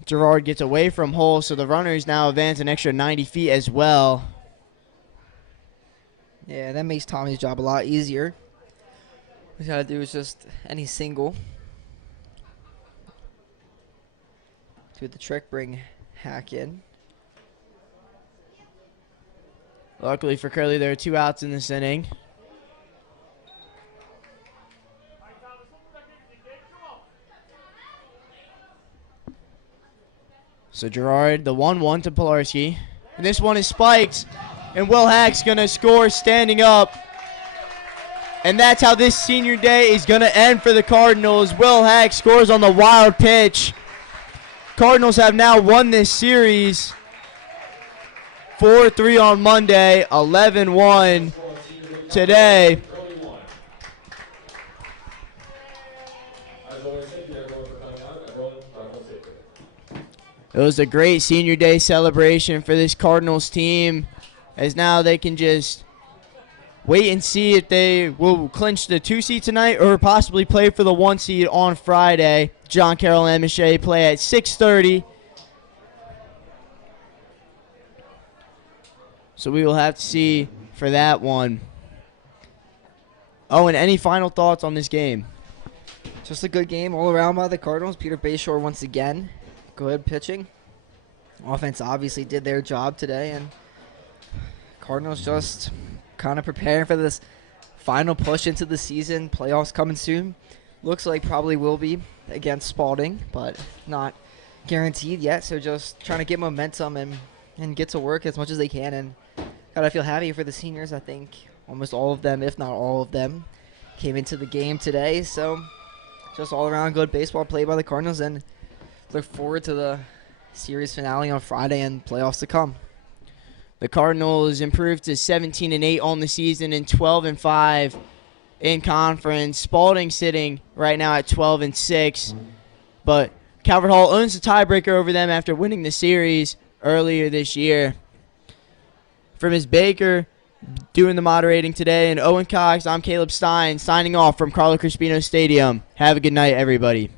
Gerard gets away from hole, so the runners now advance an extra 90 feet as well. Yeah, that makes Tommy's job a lot easier. What he's got to do is just any single. Do the trick, bring Hack in. Luckily for Curley, there are 2 outs in this inning. So Gerard, the 1-1 to Pilarski. And this one is spiked. And Will Hack's going to score standing up. And that's how this senior day is going to end for the Cardinals. Will Hack scores on the wild pitch. Cardinals have now won this series 4-3 on Monday, 11-1 today. It was a great senior day celebration for this Cardinals team, as now they can just wait and see if they will clinch the 2 seed tonight or possibly play for the 1 seed on Friday. John Carroll and Miche play at 6:30. So we will have to see for that one. Oh, and any final thoughts on this game? Just a good game all around by the Cardinals. Peter Bayshore once again. Good pitching. Offense obviously did their job today, and Cardinals just kind of preparing for this final push into the season. Playoffs coming soon. Looks like probably will be against Spalding, but not guaranteed yet. So just trying to get momentum and get to work as much as they can. And gotta feel happy for the seniors. I think almost all of them, if not all of them, came into the game today. So just all around good baseball played by the Cardinals, and look forward to the series finale on Friday and playoffs to come. The Cardinals improved to 17-8 on the season and 12-5 in conference. Spalding sitting right now at 12-6, but Calvert Hall owns the tiebreaker over them after winning the series earlier this year. For Ms. Baker doing the moderating today, and Owen Cox, I'm Caleb Stein signing off from Carlo Crispino Stadium. Have a good night, everybody.